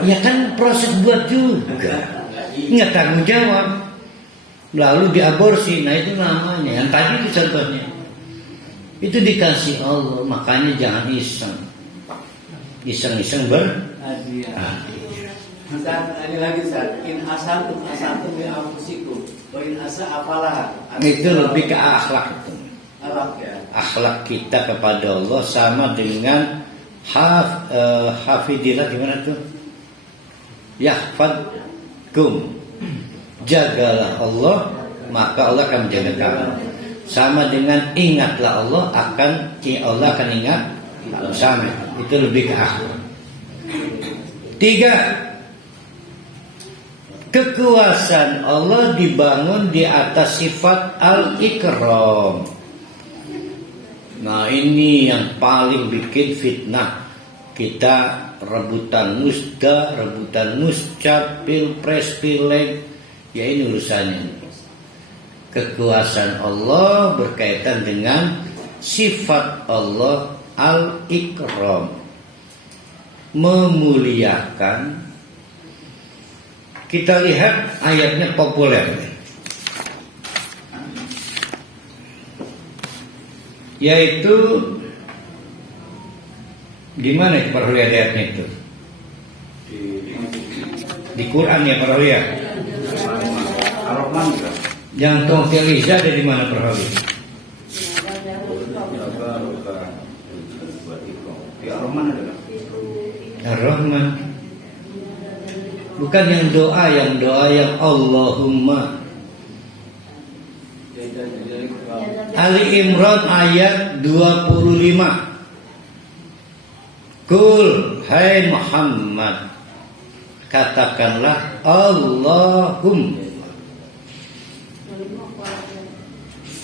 Ya kan proses buat juga, nggak tanggung jawab, lalu diaborsi. Nah itu namanya. Yang tadi itu contohnya. Itu dikasih Allah, makanya jangan iseng. Iseng-iseng berhadiah. Dan ini lagi, San, in asantum bi anfusikum wa in asa apalah. Itu lebih ke akhlak itu. Akhlak ya. Akhlak kita kepada Allah sama dengan hafidillah, gimana tuh? Yahfadkum. Jagalah Allah, maka Allah akan menjaga kamu. Sama dengan ingatlah Allah akan ingat sama. Itu lebih ke akhlak. 3. Kekuasaan Allah dibangun di atas sifat al-ikram. Nah ini yang paling bikin fitnah. Kita rebutan musda, rebutan muscap, pilpres, pileg. Ya ini urusannya. Kekuasaan Allah berkaitan dengan sifat Allah al-ikram, memuliakan. Kita lihat ayatnya populer, yaitu di mana para ulama ayatnya itu? Di Quran ya para ulama. Ar-Rahman. Yang Tongfiliza ada di mana para ulama? Di Ar-Rahman ada. Ar-Rahman. Bukan yang doa yang Allahumma. Ali Imran ayat 25. Kul hai Muhammad, katakanlah Allahumma.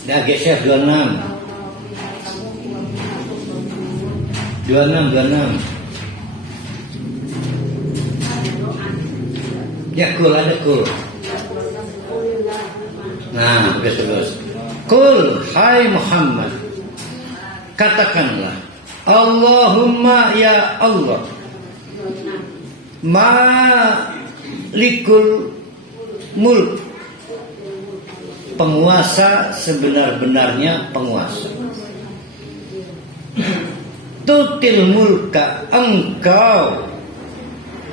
Dah geser 26. Ya kul ada kul. Nah, terus. Kul hai Muhammad, katakanlah Allahumma ya Allah, malikul mulk, penguasa sebenar-benarnya penguasa. Tutil mulka, engkau.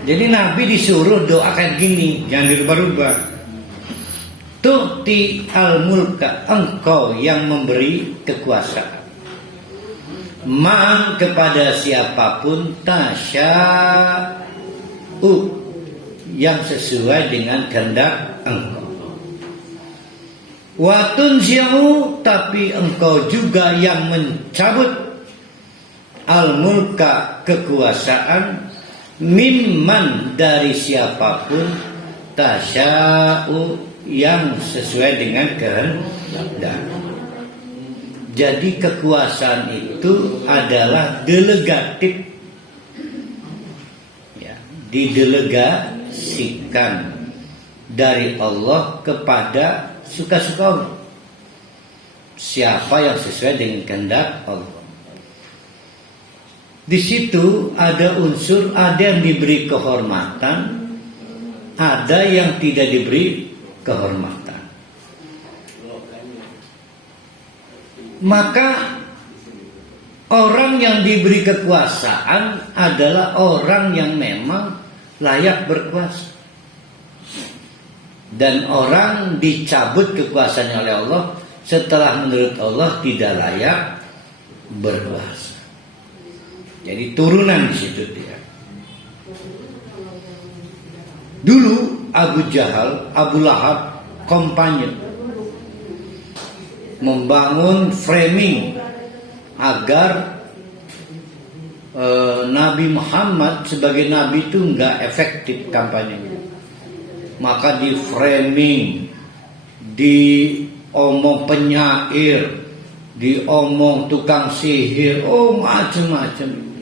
Jadi Nabi disuruh doakan gini, jangan dirubah-rubah. tu'ti al-mulka, engkau yang memberi kekuasaan, man kepada siapapun, tasya'u yang sesuai dengan kehendak engkau, wa tunzi'u tapi engkau juga yang mencabut al-mulka kekuasaan, mimman dari siapapun, tasya'u yang sesuai dengan kehendak. Jadi kekuasaan itu adalah delegatif, ya, didelegasikan dari Allah kepada suka-suka Allah. Siapa yang sesuai dengan kehendak Allah. Di situ ada unsur, ada yang diberi kehormatan, ada yang tidak diberi kehormatan. Maka orang yang diberi kekuasaan adalah orang yang memang layak berkuasa. Dan orang dicabut kekuasaannya oleh Allah setelah menurut Allah tidak layak berkuasa. Jadi turunan di situ dia. Dulu Abu Jahal, Abu Lahab, kompanyen membangun framing agar Nabi Muhammad sebagai Nabi itu nggak efektif kampanyenya. Maka di framing, diomong penyair, diomong tukang sihir, macam-macam.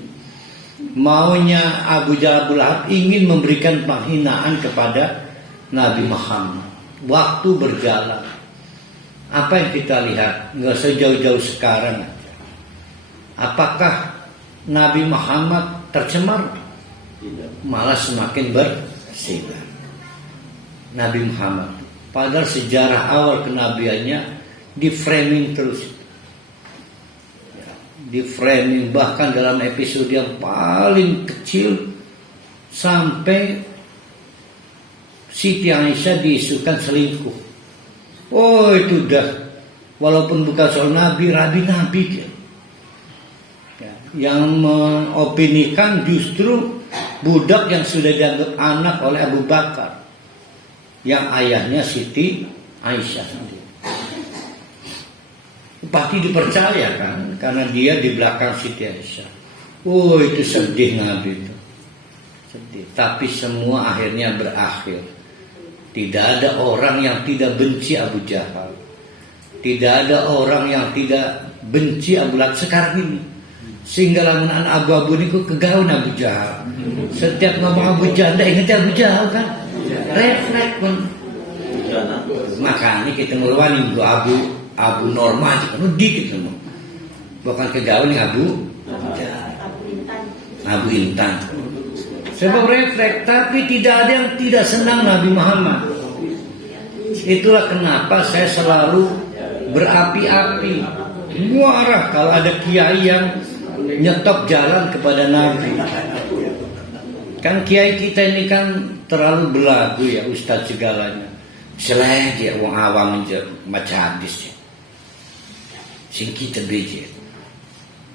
Maunya Abu Jahal, Abu Lahab ingin memberikan penghinaan kepada Nabi Muhammad. Waktu berjalan, apa yang kita lihat? Nggak sejauh-jauh sekarang. Apakah Nabi Muhammad tercemar? Malah semakin bersinar. Nabi Muhammad, padahal sejarah awal kenabiannya di framing terus. Di framing, bahkan dalam episode yang paling kecil sampai Siti Aisyah diisukan selingkuh. Itu udah, walaupun bukan soal Nabi, Nabi ya. Yang mengopinikan justru budak yang sudah dianggap anak oleh Abu Bakar, yang ayahnya Siti Aisyah sendiri. Pasti dipercayakan karena dia di belakang Siti Aisyah. Itu sedih Nabi itu. Sedih. Tapi semua akhirnya berakhir. Tidak ada orang yang tidak benci Abu Jahal. Tidak ada orang yang tidak benci Abu Lahab sekarang ini. Sehingga lamun abu-abu ini kok kegaun Abu Jahal. Setiap ngomong Abu Jahal, ingat Abu Jahal kan? Refleks pun. Makanya kita ngeluarin Abu normal aja kan dikit semua. Bukan kegaul yang Abu Intan. Sebab refleks, tapi tidak ada yang tidak senang Nabi Muhammad. Itulah kenapa saya selalu berapi-api, marah kalau ada kiai yang nyetop jalan kepada Nabi. Kan kiai kita ini kan terlalu belagu ya, ustadz segalanya. Selain dia orang awam aja baca hadis ya. Sing kita belajar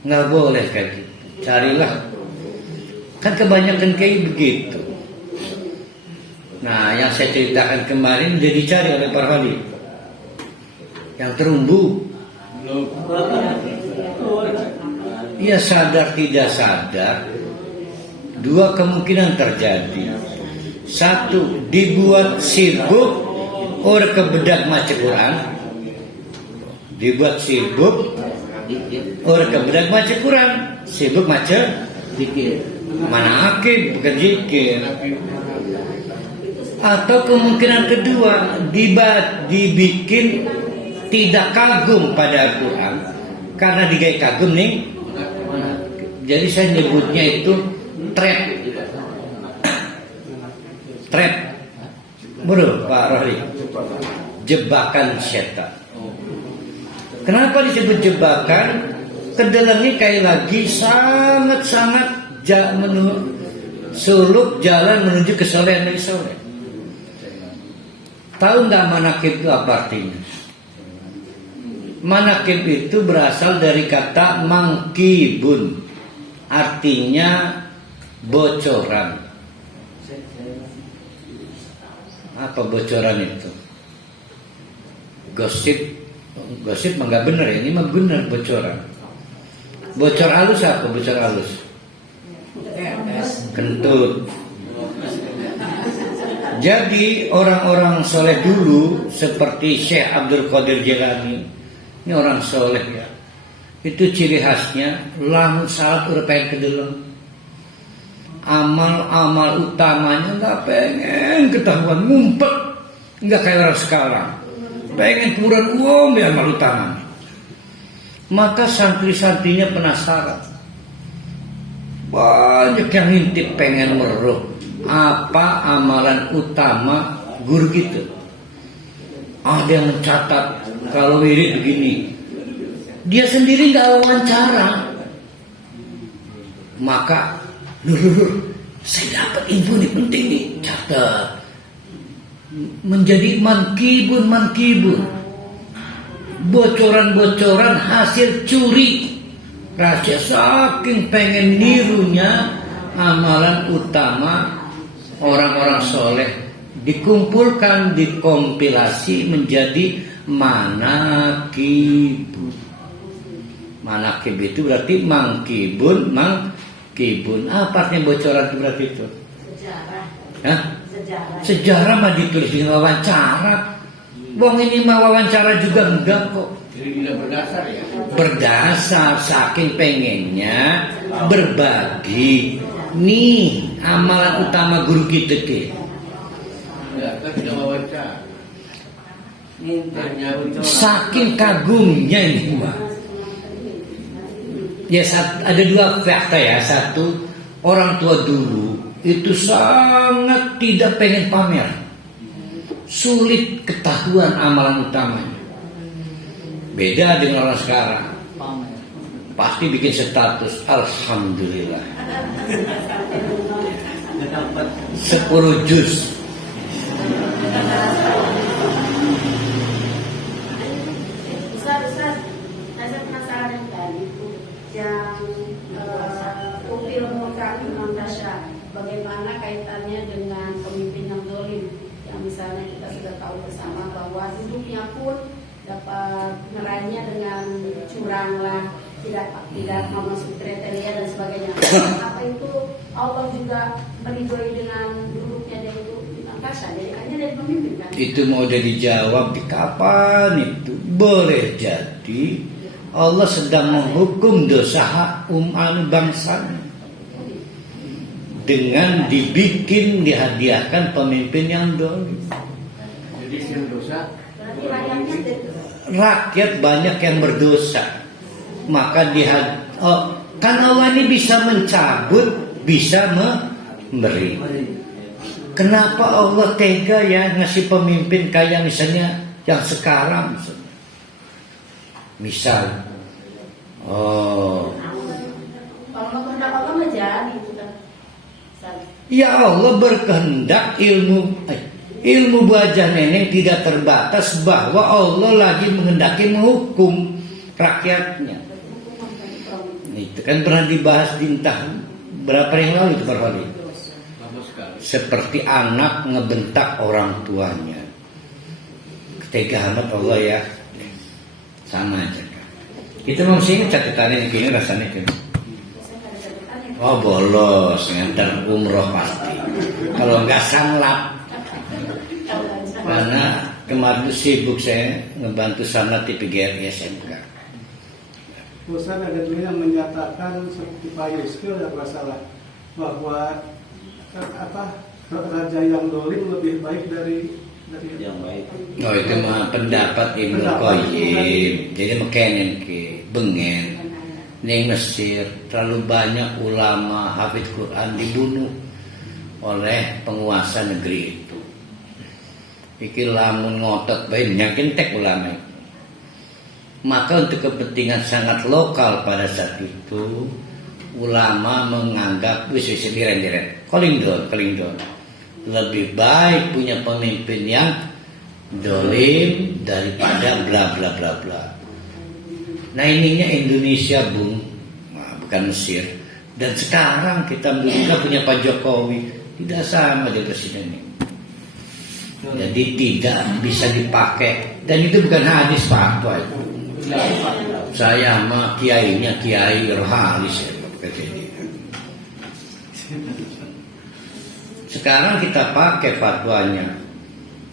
nggak boleh kayak gitu. Carilah, kan kebanyakan kayak begitu. Nah, yang saya ceritakan kemarin udah dicari oleh para wali yang terumbu. Ia sadar tidak sadar, dua kemungkinan terjadi. Satu, dibuat sibuk orang kebedak maca Quran. Dibuat sibuk orang kebedak maca Quran, sibuk maca zikir. Mana akib bukan zikir. Atau kemungkinan kedua, dibikin tidak kagum pada Al-Quran karena digaya kagum nih. Jadi saya nyebutnya itu trap. Trap. Bro, Pak Rohli. Jebakan setan. Kenapa disebut jebakan? Kedalamnya kayak lagi sangat-sangat suluk jalan menuju kesolehan dari soleh. Tahu nggak manakib itu apa artinya? Manakib itu berasal dari kata mangkibun, artinya bocoran. Apa bocoran itu? Gosip mah nggak benar, ini mah benar bocoran. Bocor halus apa? Bocor halus? Kentut. Jadi orang-orang soleh dulu seperti Syekh Abdul Qadir Jilani, ini orang soleh ya. Itu ciri khasnya lamun salat udah pengen ke dalam. Amal-amal utamanya nggak pengen ketahuan, ngumpet, nggak kayak orang sekarang. Pengen puluhan uang ya amal utamanya. Maka santri-santrinya penasaran. Banyak yang ngintip pengen meruh apa amalan utama guru gitu. Ada yang mencatat kalau wirid begini. Dia sendiri nggak wawancara. Maka Lur, saya dapat info nih penting nih, catat. Menjadi mankibun, bocoran-bocoran hasil curi. Rahasia saking pengen nirunya amalan utama orang-orang soleh dikumpulkan, dikompilasi menjadi manakib. Manakib itu berarti mangkibun. Apa artinya bocoran itu berarti itu? Sejarah. Hah? Sejarah. Sejarah mah ditulis di wawancara. Wong ini mah wawancara juga enggak kok. Jadi tidak berdasar ya. Berdasar saking pengennya berbagi. Nih amalan utama guru kita deh. Ya, kan tidak wawancara. Hanya Saking kagumnya ini mah. Ya ada dua fakta ya. Satu, orang tua dulu itu sangat tidak pengen pamer. Sulit ketahuan amalan utamanya. Beda dengan orang sekarang. Pasti bikin status alhamdulillah 10 juz. Ustaz, saya penasaran tadi yang Upil Muka Imam Tasya, bagaimana kaitannya dengan pemimpin yang dolim, yang misalnya kita sudah tahu bersama bahwa hidupnya pun dapat meraihnya dengan curang lah, tidak memasuki kriteria dan sebagainya. Apa itu Allah juga meridhoi dengan duduknya dia itu Imam Tasya, jadi hanya dari pemimpin kan? Itu mau udah dijawab di kapan itu? Boleh jadi Allah sedang menghukum dosa hak bangsa dengan dihadiahkan pemimpin yang dolim. jadi sin dosa. Berarti rakyatnya Rakyat banyak yang berdosa, maka kan Allah ini bisa mencabut, bisa memberi. Kenapa Allah tega ya ngasih pemimpin kayak misalnya yang sekarang? Misal, kalau kehendak Allah menjadi itu kan. ya Allah berkehendak ilmu buajah neneng tidak terbatas bahwa Allah lagi menghendaki menghukum rakyatnya. Itu kan pernah dibahas di entah berapa yang lalu itu Pak Wali. Lama sekali. Seperti anak ngebentak orang tuanya. Ketegaan Allah ya. Sama aja kan. Kita mau sini catatannya gini rasanya kan. Oh bolos, ngantar umroh pasti. Kalau nggak sanglap. Karena kemarin sibuk saya ngebantu sanat di PGRI SMK. Ustaz ada juga yang menyatakan seperti Pak Yuskil yang masalah bahwa raja yang dolim lebih baik dari yang baik. Oh itu mah pendapat Ibnu Qayyim. Jadi mekenen ke bengen. Ning Mesir terlalu banyak ulama hafidz Quran dibunuh oleh penguasa negeri itu. Iki lamun ngotot bae nyakintek ulama itu. Maka untuk kepentingan sangat lokal pada saat itu ulama menganggap wis diren-diren. Kelingdon. Lebih baik punya pemimpin yang dolim daripada bla bla bla bla. Nah ininya Indonesia bung, nah, bukan Mesir. Dan sekarang kita punya Pak Jokowi tidak sama dia presiden ini. Jadi tidak bisa dipakai. Dan itu bukan hadis fatwa itu. Saya sama kiainya Kiai Rohalis ya, sekarang kita pakai fatwanya.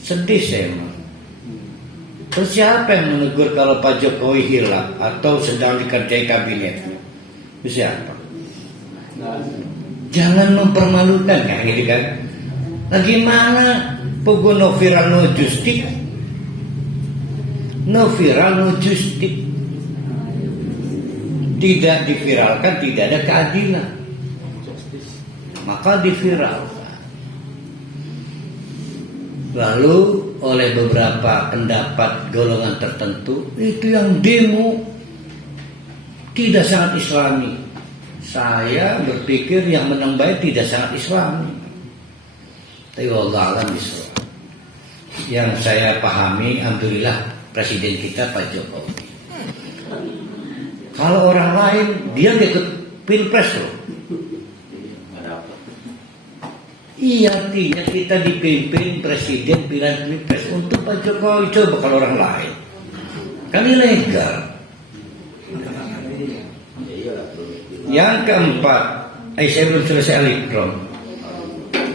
Sedih saya mah. Terus siapa yang menegur kalau Pak Jokowi hilang atau sedang dikerjai kabinetnya? Siapa? Jangan mempermalukan kayak gitu kan. Nah gimana pogo no viral no justik? No viral no justik. Tidak diviralkan tidak ada keadilan. Maka diviralkan. Lalu oleh beberapa pendapat golongan tertentu itu yang demo tidak sangat Islami. Saya berpikir yang menang baik tidak sangat Islami. Tapi wallahu a'lam bishawab. Yang saya pahami, alhamdulillah presiden kita Pak Jokowi. Kalau orang lain dia nggak ikut pilpres loh. Iya, artinya kita dipimpin presiden pilihan pilpres untuk Pak Jokowi. Coba kalau orang lain kan ilegal. Yang keempat, saya belum selesai Al-Iqram.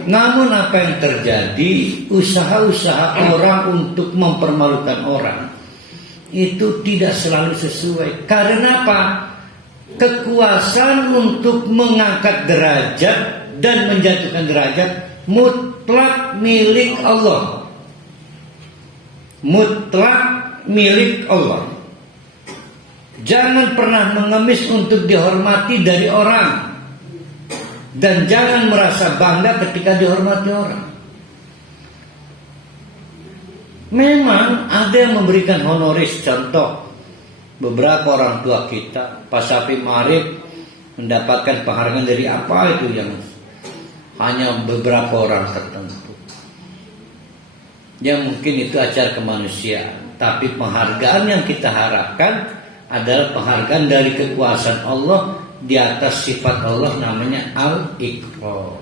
Namun apa yang terjadi, usaha-usaha orang untuk mempermalukan orang itu tidak selalu sesuai. Karena apa? Kekuasaan untuk mengangkat derajat dan menjatuhkan derajat mutlak milik Allah. Mutlak milik Allah. Jangan pernah mengemis untuk dihormati dari orang. Dan jangan merasa bangga ketika dihormati orang. Memang ada yang memberikan honoris. Contoh, beberapa orang tua kita, Pak Syafi Ma'arif mendapatkan penghargaan dari apa itu yang hanya beberapa orang tertentu. Ya mungkin itu acara kemanusiaan. Tapi penghargaan yang kita harapkan adalah penghargaan dari kekuasaan Allah di atas sifat Allah, namanya Al-Iqram.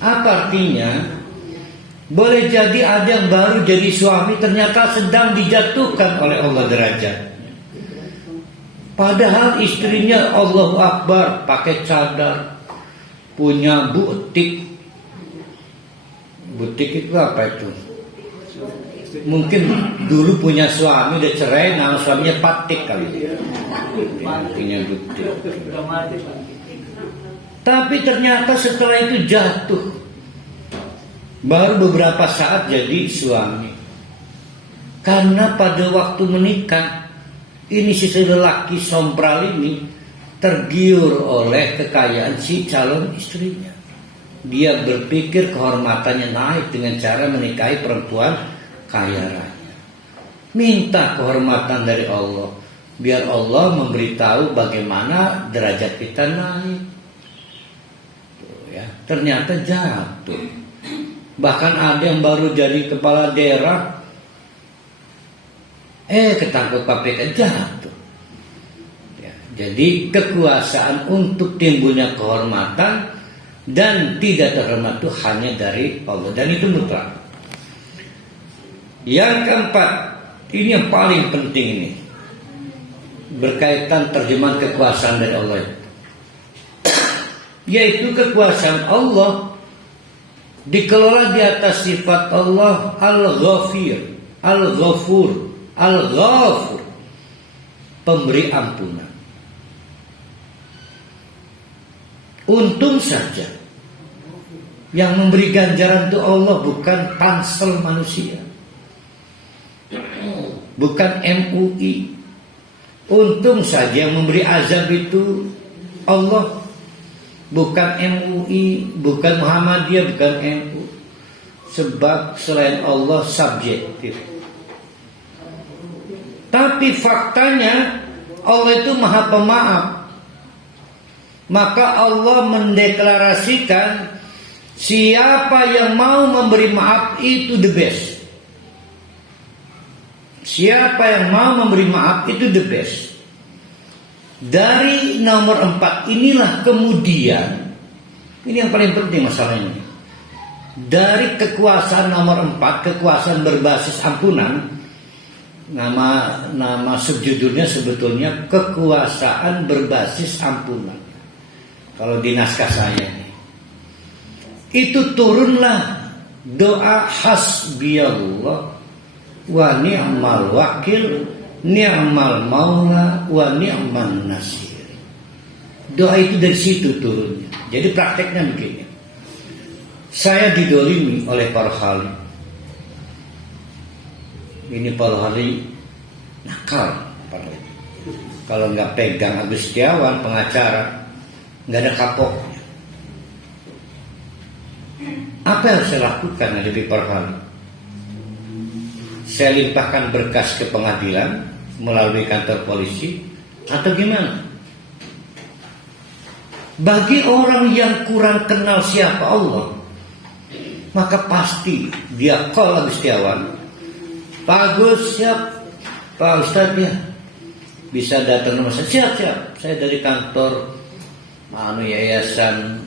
Apa artinya? Boleh jadi ada yang baru jadi suami ternyata sedang dijatuhkan oleh Allah derajatnya. Padahal istrinya Allahu Akbar, pakai cadar, punya butik. Butik itu apa itu? Mungkin dulu punya suami udah cerai, nama suaminya Patik kali dia. Punya butik. Tapi ternyata setelah itu jatuh. Baru beberapa saat jadi suami. Karena pada waktu menikah, ini si lelaki sompral ini tergiur oleh kekayaan si calon istrinya. Dia berpikir kehormatannya naik dengan cara menikahi perempuan kaya raya. Minta kehormatan dari Allah, biar Allah memberitahu bagaimana derajat kita naik. Tuh, ya. Ternyata jatuh. Bahkan ada yang baru jadi kepala daerah, ketangkep KPK, jatuh. Ya. Jadi kekuasaan untuk timbulnya kehormatan dan tidak terhormat itu hanya dari Allah, dan itu mutlak. Yang keempat, ini yang paling penting ini, berkaitan terjemahan kekuasaan dari Allah, yaitu kekuasaan Allah dikelola di atas sifat Allah Al-Ghafir, Al-Ghafur, Al-Ghafur, pemberi ampunan. Untung saja yang memberi ganjaran itu Allah, bukan pansel manusia, bukan MUI. Untung saja yang memberi azab itu Allah, bukan MUI, bukan Muhammadiyah, bukan NU. Sebab selain Allah subjektif. Tapi faktanya Allah itu Maha Pemaaf. Maka Allah mendeklarasikan siapa yang mau memberi maaf itu the best. Siapa yang mau memberi maaf itu the best. Dari nomor 4 inilah kemudian, ini yang paling penting masalahnya. Dari kekuasaan nomor 4, kekuasaan berbasis ampunan, nama subjudulnya sebetulnya kekuasaan berbasis ampunan. Kalau di naskah saya ini, itu turunlah doa hasbiyallah wa ni'mal wakil, ni'mal maula wa ni'man nasir. Doa itu dari situ turunnya. Jadi prakteknya begini. Saya didolimi oleh para khalif. Ini para khalif nakal. Kalau nggak pegang Agus Setiawan pengacara, nggak ada kapoknya. Apa yang saya lakukan hadapi para khalif? Saya limpahkan berkas ke pengadilan melalui kantor polisi atau gimana? Bagi orang yang kurang kenal siapa Allah, maka pasti dia call Agus Setiawan. Pak Agus, siap. Pak Ustadz ya, bisa datang nama saya. Siap. Saya dari kantor yayasan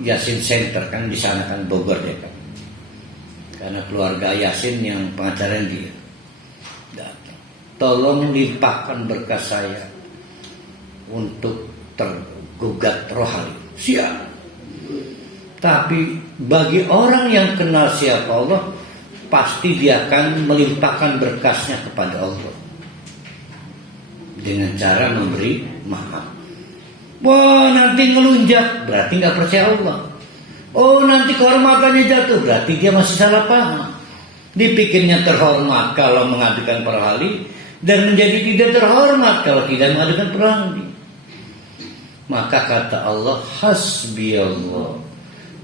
Yasin Center kan di sana kan Bogor ya kan. Karena keluarga Yasin yang pengacara dia datang. Tolong limpahkan berkas saya untuk tergugat rohani. Siap. Tapi bagi orang yang kenal siapa Allah, pasti dia akan melimpahkan berkasnya kepada Allah dengan cara memberi maaf. Wah, nanti ngelunjak, berarti nggak percaya Allah. Oh, nanti kehormatannya jatuh, berarti dia masih salah paham. Dipikirnya terhormat kalau mengadukan para ahli, dan menjadi tidak terhormat kalau tidak mengadukan para ahli. Maka kata Allah, hasbiyallah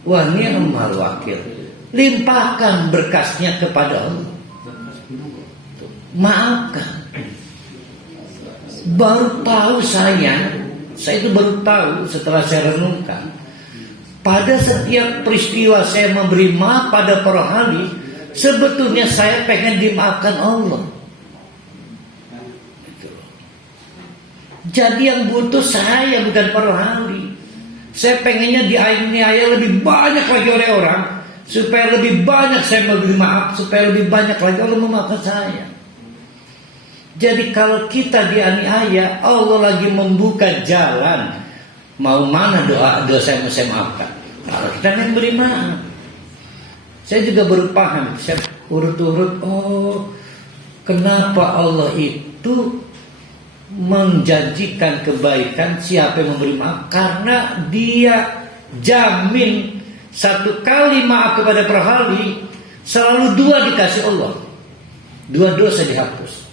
wa ni'mal wakil. Limpahkan berkasnya kepada Allah. Maafkan. Baru tahu saya itu baru tahu setelah saya renungkan. Pada setiap peristiwa saya memberi maaf pada para ahli, sebetulnya saya pengen dimaafkan Allah. Jadi yang butuh saya bukan para ahli. Saya pengennya dianiaya lebih banyak lagi oleh orang, supaya lebih banyak saya memberi maaf, supaya lebih banyak lagi Allah memaafkan saya. Jadi kalau kita dianiaya, Allah lagi membuka jalan. Mau mana doa saya mau saya maafkan. Kalau kita yang beri maaf. Saya juga baru paham. Saya urut-urut. Oh, kenapa Allah itu menjanjikan kebaikan siapa yang memberi maaf? Karena dia jamin satu kali maaf kepada para ahli, selalu 2 dikasih Allah. 2 dosa dihapus.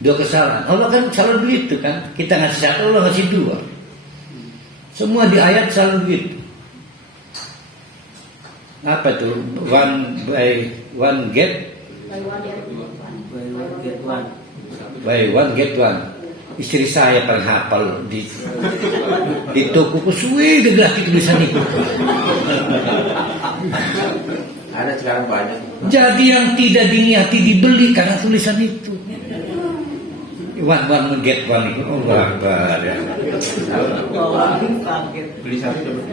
2 kesalahan. Allah kan selalu begitu kan. Kita ngasih 1, Allah ngasih 2. Semua di ayat selalu begitu. Apa tuh? One by one get. Buy one get one. Istri saya paling hafal di toko kusuwe gegeraki tulisan itu. Ada sekarang banyak. Jadi yang tidak diniati dibeli karena tulisan itu. One get one itu. Oh, Akbar. Beli satu dapat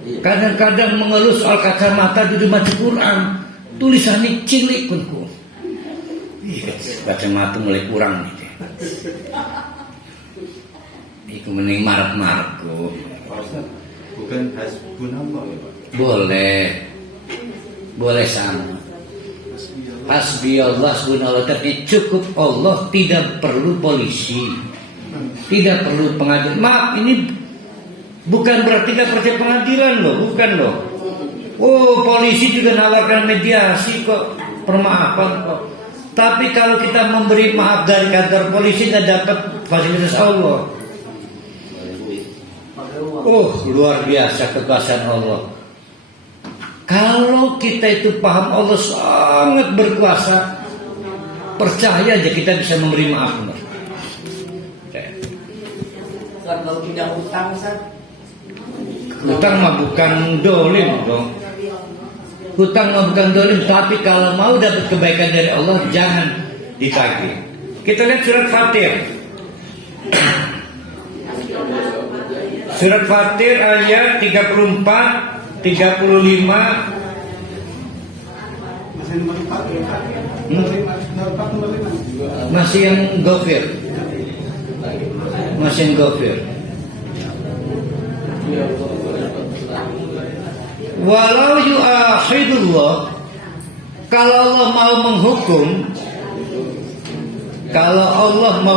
2. Kadang-kadang mengeluh soal kacamata di baca Quran, tulisannya cilik pun. Yes, kacamata mulai kurang nih. Iku mending marak-marak kok. Bukan hasbunallah ya Pak. Boleh sama. Hasbiyallah subhanallah, tapi cukup Allah, tidak perlu polisi, tidak perlu pengadilan. Maaf, ini bukan berarti gak percaya pengadilan loh, bukan loh. Oh, polisi juga nawarkan mediasi kok, permaafan kok. Tapi kalau kita memberi maaf dari kantor polisi nggak dapat fasilitas Allah. Oh, luar biasa kekuasaan Allah. Kalau kita itu paham Allah sangat berkuasa, percaya aja kita bisa memberi maaf. Kalau punya hutang, Ustaz. Hutang mah bukan dolim dong. hutang mah bukan dolim, tapi kalau mau dapat kebaikan dari Allah jangan ditagih. Kita lihat surat Fatir. Surat Fatir ayat 34, 35. Masih nomor 4, nomor 5. Masih yang Ghafir. Masih yang Ghafir. Walau yu'akhidullah, kalau Allah mau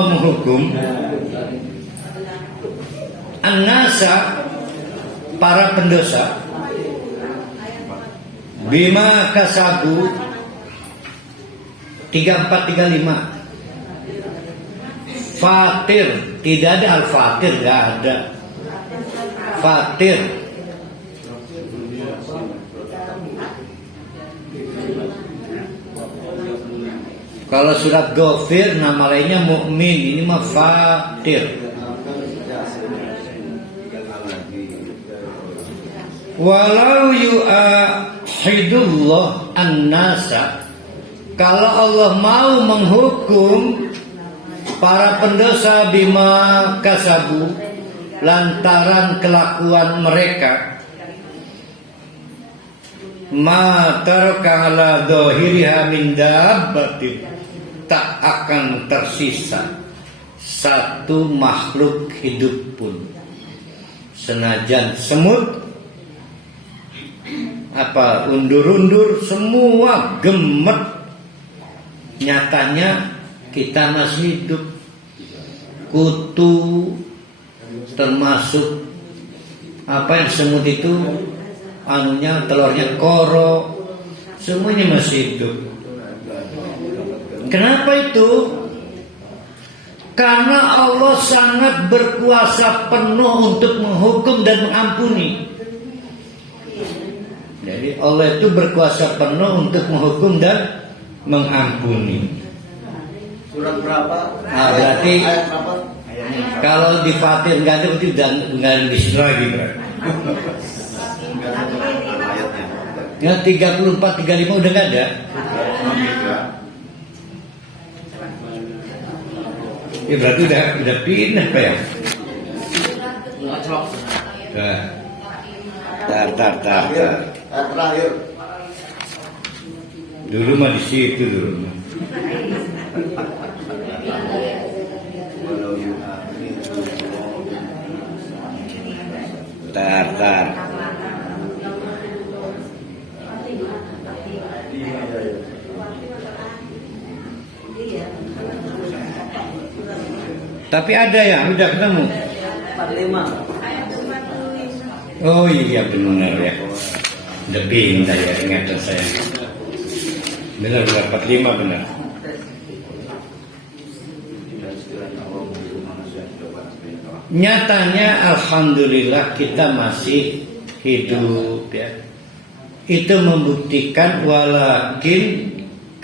menghukum, an-nasa, para pendosa, bima kasabu, 3435. Fatir, tidak ada al-Fatir, tidak ada. Fatir. Kalau surat Ghafir nama lainnya Mukmin, ini mah Fatir. Walau yu'ahidullah an-nasa, kalau Allah mau menghukum para pendosa bima kasabu, lantaran kelakuan mereka, ma taraka ala dhahiriha min dabbatin, tak akan tersisa satu makhluk hidup pun, senajan semut undur-undur semua gemet, nyatanya kita masih hidup. Kutu termasuk yang semut itu telurnya koro, semuanya masih hidup. Kenapa itu? Karena Allah sangat berkuasa penuh untuk menghukum dan mengampuni. Jadi Allah itu berkuasa penuh untuk menghukum dan mengampuni. Surat berapa? Berarti Ayat berapa? kalau di Fatir nggak ada, berarti nggak di sini lagi berarti. Ya 34, 35 udah nggak ada. Ya berarti udah pindah Pak ya. Tar. Terakhir. Dulu mah di situ dulu. Tar. Tapi ada ya, udah ketemu. 45. Oh iya benar ya. Udah pindah ya ingatan saya. Benar 45 benar. Nyatanya alhamdulillah kita masih hidup ya. Itu membuktikan walakin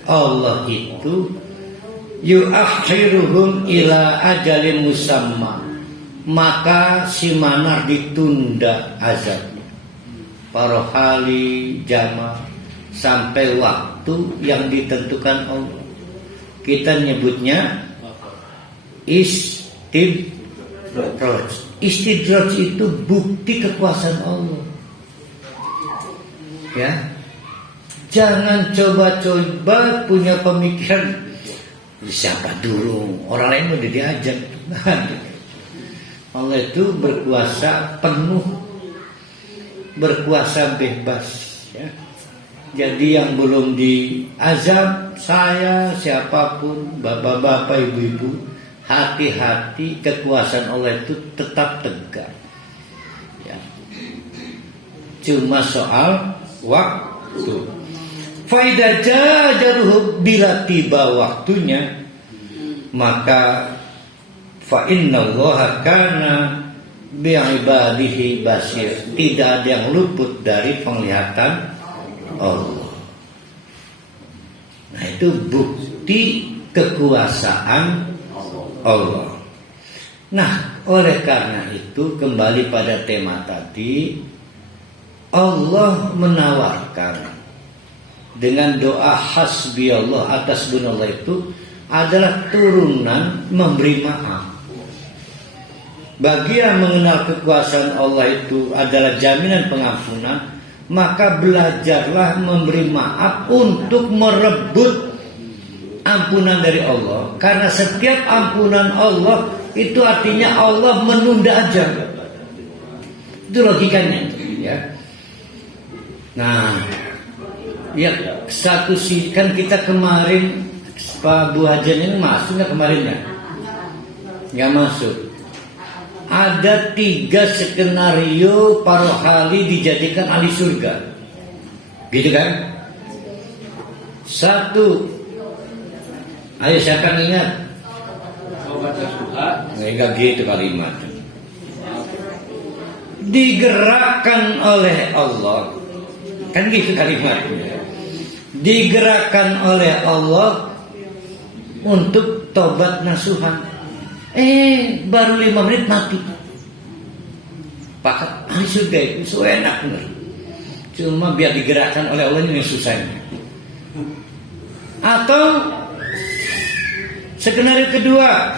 Allah itu yuakhiruhum ila ajalin musamma, maka si manar ditunda azabnya parohali jama sampai waktu yang ditentukan Allah. Kita nyebutnya istidraj. Istidraj itu bukti kekuasaan Allah. Ya, jangan coba-coba punya pemikiran siapa dulu, orang lain udah diajak. Allah itu berkuasa penuh, berkuasa bebas ya. Jadi yang belum diazab, saya siapapun, bapak-bapak, ibu-ibu, hati-hati, kekuasaan Allah itu tetap tegak ya. Cuma soal waktu. Faidah jajaruhu, bila tiba waktunya, maka fa innallaha kana bi'ibadihi basir. Tidak ada yang luput dari penglihatan Allah. Nah itu bukti kekuasaan Allah. Nah oleh karena itu kembali pada tema tadi, Allah menawarkan dengan doa hasbi Allah atas bunallah itu adalah turunan memberi maaf. Bagi yang mengenal kekuasaan Allah itu adalah jaminan pengampunan, maka belajarlah memberi maaf untuk merebut ampunan dari Allah. Karena setiap ampunan Allah itu artinya Allah menunda ajal. Itu logikanya, ya. Nah, ya satu sih kan kita kemarin Pak Bu Hajan ini masuk nggak kemarin ya? Nggak masuk. Ada 3 skenario para ahli dijadikan ahli surga, gitu kan? 1, ayo siapa yang ingat? Nggak gitu kalimat. Digerakkan oleh Allah, kan gitu kalimatnya. Digerakkan oleh Allah untuk tobat nasuhan. Baru 5 menit mati. Pakat ahli surga itu so enak bener. Cuma biar digerakkan oleh Allah ini yang susahnya. Atau skenario kedua,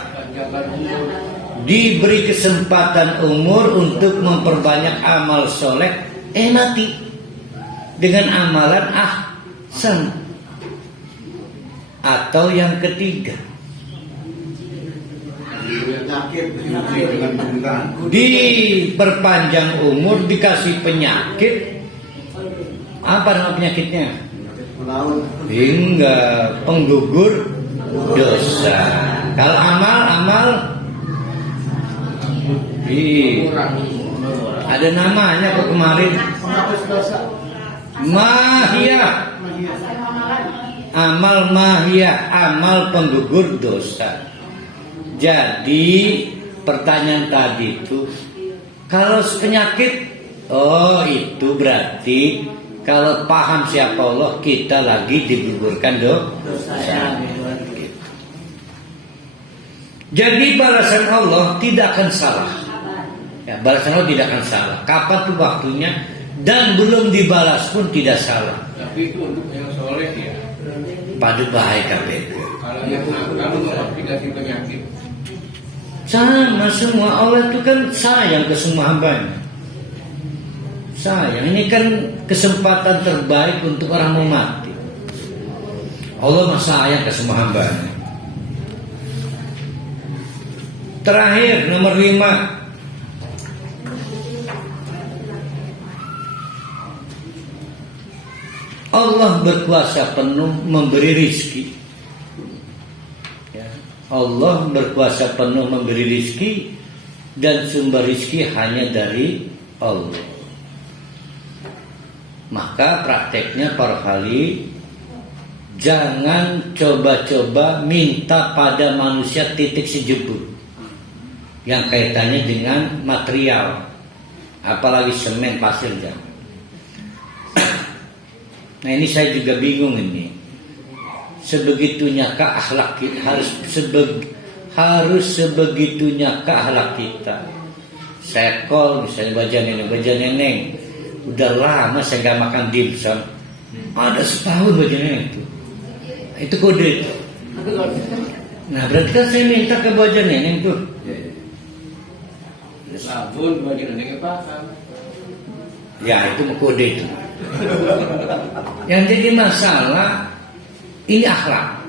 diberi kesempatan umur untuk memperbanyak amal soleh, mati dengan amalan ahsan. Atau yang ketiga, diperpanjang umur, dikasih penyakit. Apa nama penyakitnya? Hingga penggugur dosa. Kalau amal ada namanya kok kemarin. Mahiyah. Amal mahiyah, amal penggugur dosa. Jadi pertanyaan tadi itu, kalau penyakit, itu berarti kalau paham siapa Allah, kita lagi digugurkan dosa. Jadi balasan Allah tidak akan salah. Ya, balasan Allah tidak akan salah. Kapan tuh waktunya, dan belum dibalas pun tidak salah. Tapi itu untuk yang soleh ya. Pada bahaya KPK. Kalau yang kamu dikasih penyakit, sama semua. Allah itu kan sayang ke semua hambanya. Sayang, ini kan kesempatan terbaik untuk orang mau mati. Allah mah sayang ke semua hambanya. Terakhir nomor 5, Allah berkuasa penuh memberi rizki. Ya, Allah berkuasa penuh memberi rizki, dan sumber rizki hanya dari Allah. Maka prakteknya para ahli, jangan coba-coba minta pada manusia titik sejebur yang kaitannya dengan material, apalagi semen, pasir, jangan. Nah, ini saya juga bingung ini. Sebegitunyakah akhlak kita, harus sebegitunyakah akhlak kita? Saya call misalnya baja neneng, udah lama saya gak makan dimsum. Ada setahun baja neneng itu kode itu. Nah, berarti kan saya minta ke baja neneng tuh. sabun baja neneng paham. Ya, itu kode itu. Yang jadi masalah ini akhlak.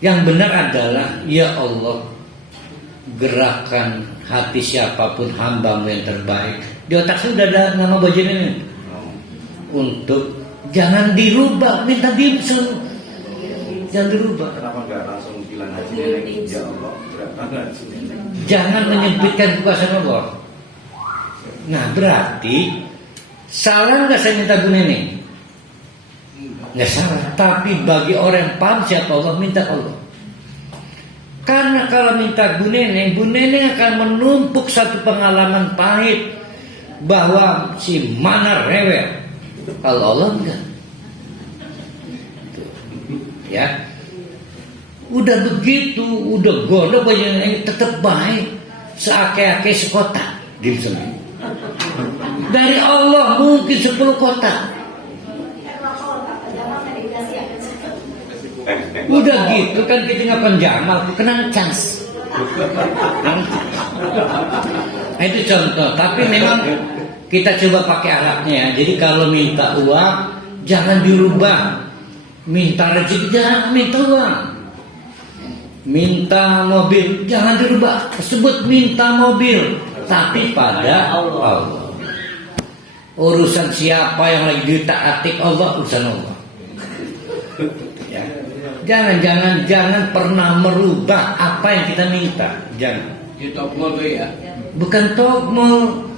Yang benar adalah, ya Allah, gerakan hati siapapun hamba-Mu yang terbaik. Di otak saya sudah ada nama bajunya. Untuk jangan dirubah, minta dimsum. Jangan dirubah. Kenapa nggak langsung bilang haji nenek? Ya Allah, jangan menyempitkan kekuasaan Allah. Nah, berarti salah nggak saya minta Bu Neneng? Nggak salah. Tapi bagi orang yang paham siapa Allah, minta Allah. Karena kalau minta Bu Neneng akan menumpuk satu pengalaman pahit bahwa si mana rewel. Kalau Allah enggak. Ya, udah begitu, udah gondok bajunya tetap baik, seake-ake sekota dimsum. Dari Allah mungkin 10 kotak. begitu kan kita ngapain jamal, kenang cas. Nah, itu contoh. Tapi memang kita coba pakai alatnya ya. Jadi kalau minta uang jangan dirubah. Minta rezeki jangan minta uang. Minta mobil jangan dirubah. Sebut minta mobil, tapi pada Allah. Urusan siapa yang lagi ditaati Allah, urusan Allah. Ya. Jangan pernah merubah apa yang kita minta. Jangan. Di tokmol tuh ya. Bukan tokmol.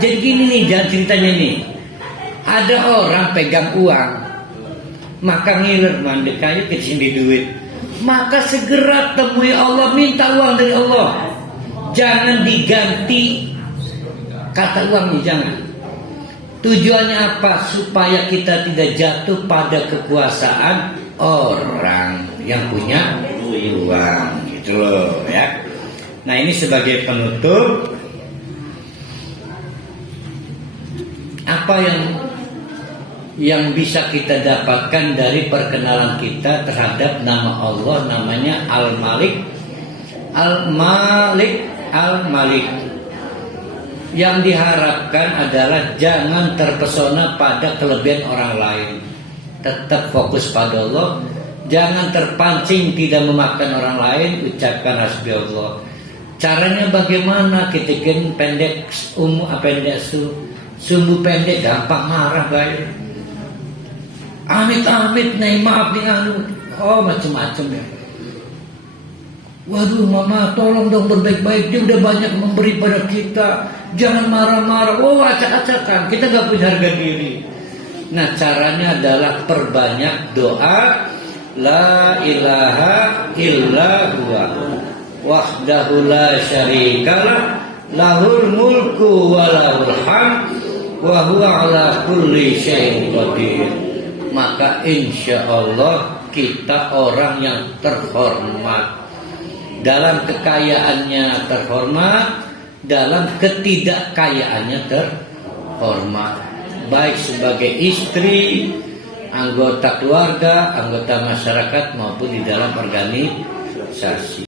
Jadi gini nih, jangan ceritanya nih. Ada orang pegang uang, maka ngiler mandekanya kesini duit. Maka segera temui Allah, minta uang dari Allah. Jangan diganti kata uangnya, jangan. Tujuannya apa? Supaya kita tidak jatuh pada kekuasaan orang yang punya uang, gitu loh ya. Nah, ini sebagai penutup, apa yang bisa kita dapatkan dari perkenalan kita terhadap nama Allah, namanya Al-Malik. Al-Malik, Al-Malik. Yang diharapkan adalah jangan terpesona pada kelebihan orang lain. Tetap fokus pada Allah. Jangan terpancing tidak memakan orang lain. Ucapkan hasbi Allah. Caranya bagaimana? Kita kan pendek, pendek sumbu pendek, gampang marah baik. Amit-amit nih, maaf nih anu. Oh, macam-macam ya. Waduh mama, tolong dong berbaik-baik. Dia udah banyak memberi pada kita. Jangan marah-marah. Oh, acak-acakan. Kita gak punya harga diri. Nah, caranya adalah perbanyak doa. La ilaha illa huwa wahdahu la syarikalah lahul mulku wa lahul hamd wa huwa ala kulli syai'in qadir. Maka insya Allah kita orang yang terhormat. Dalam kekayaannya terhormat, dalam ketidakkayaannya terhormat. Baik sebagai istri, anggota keluarga, anggota masyarakat maupun di dalam organisasi.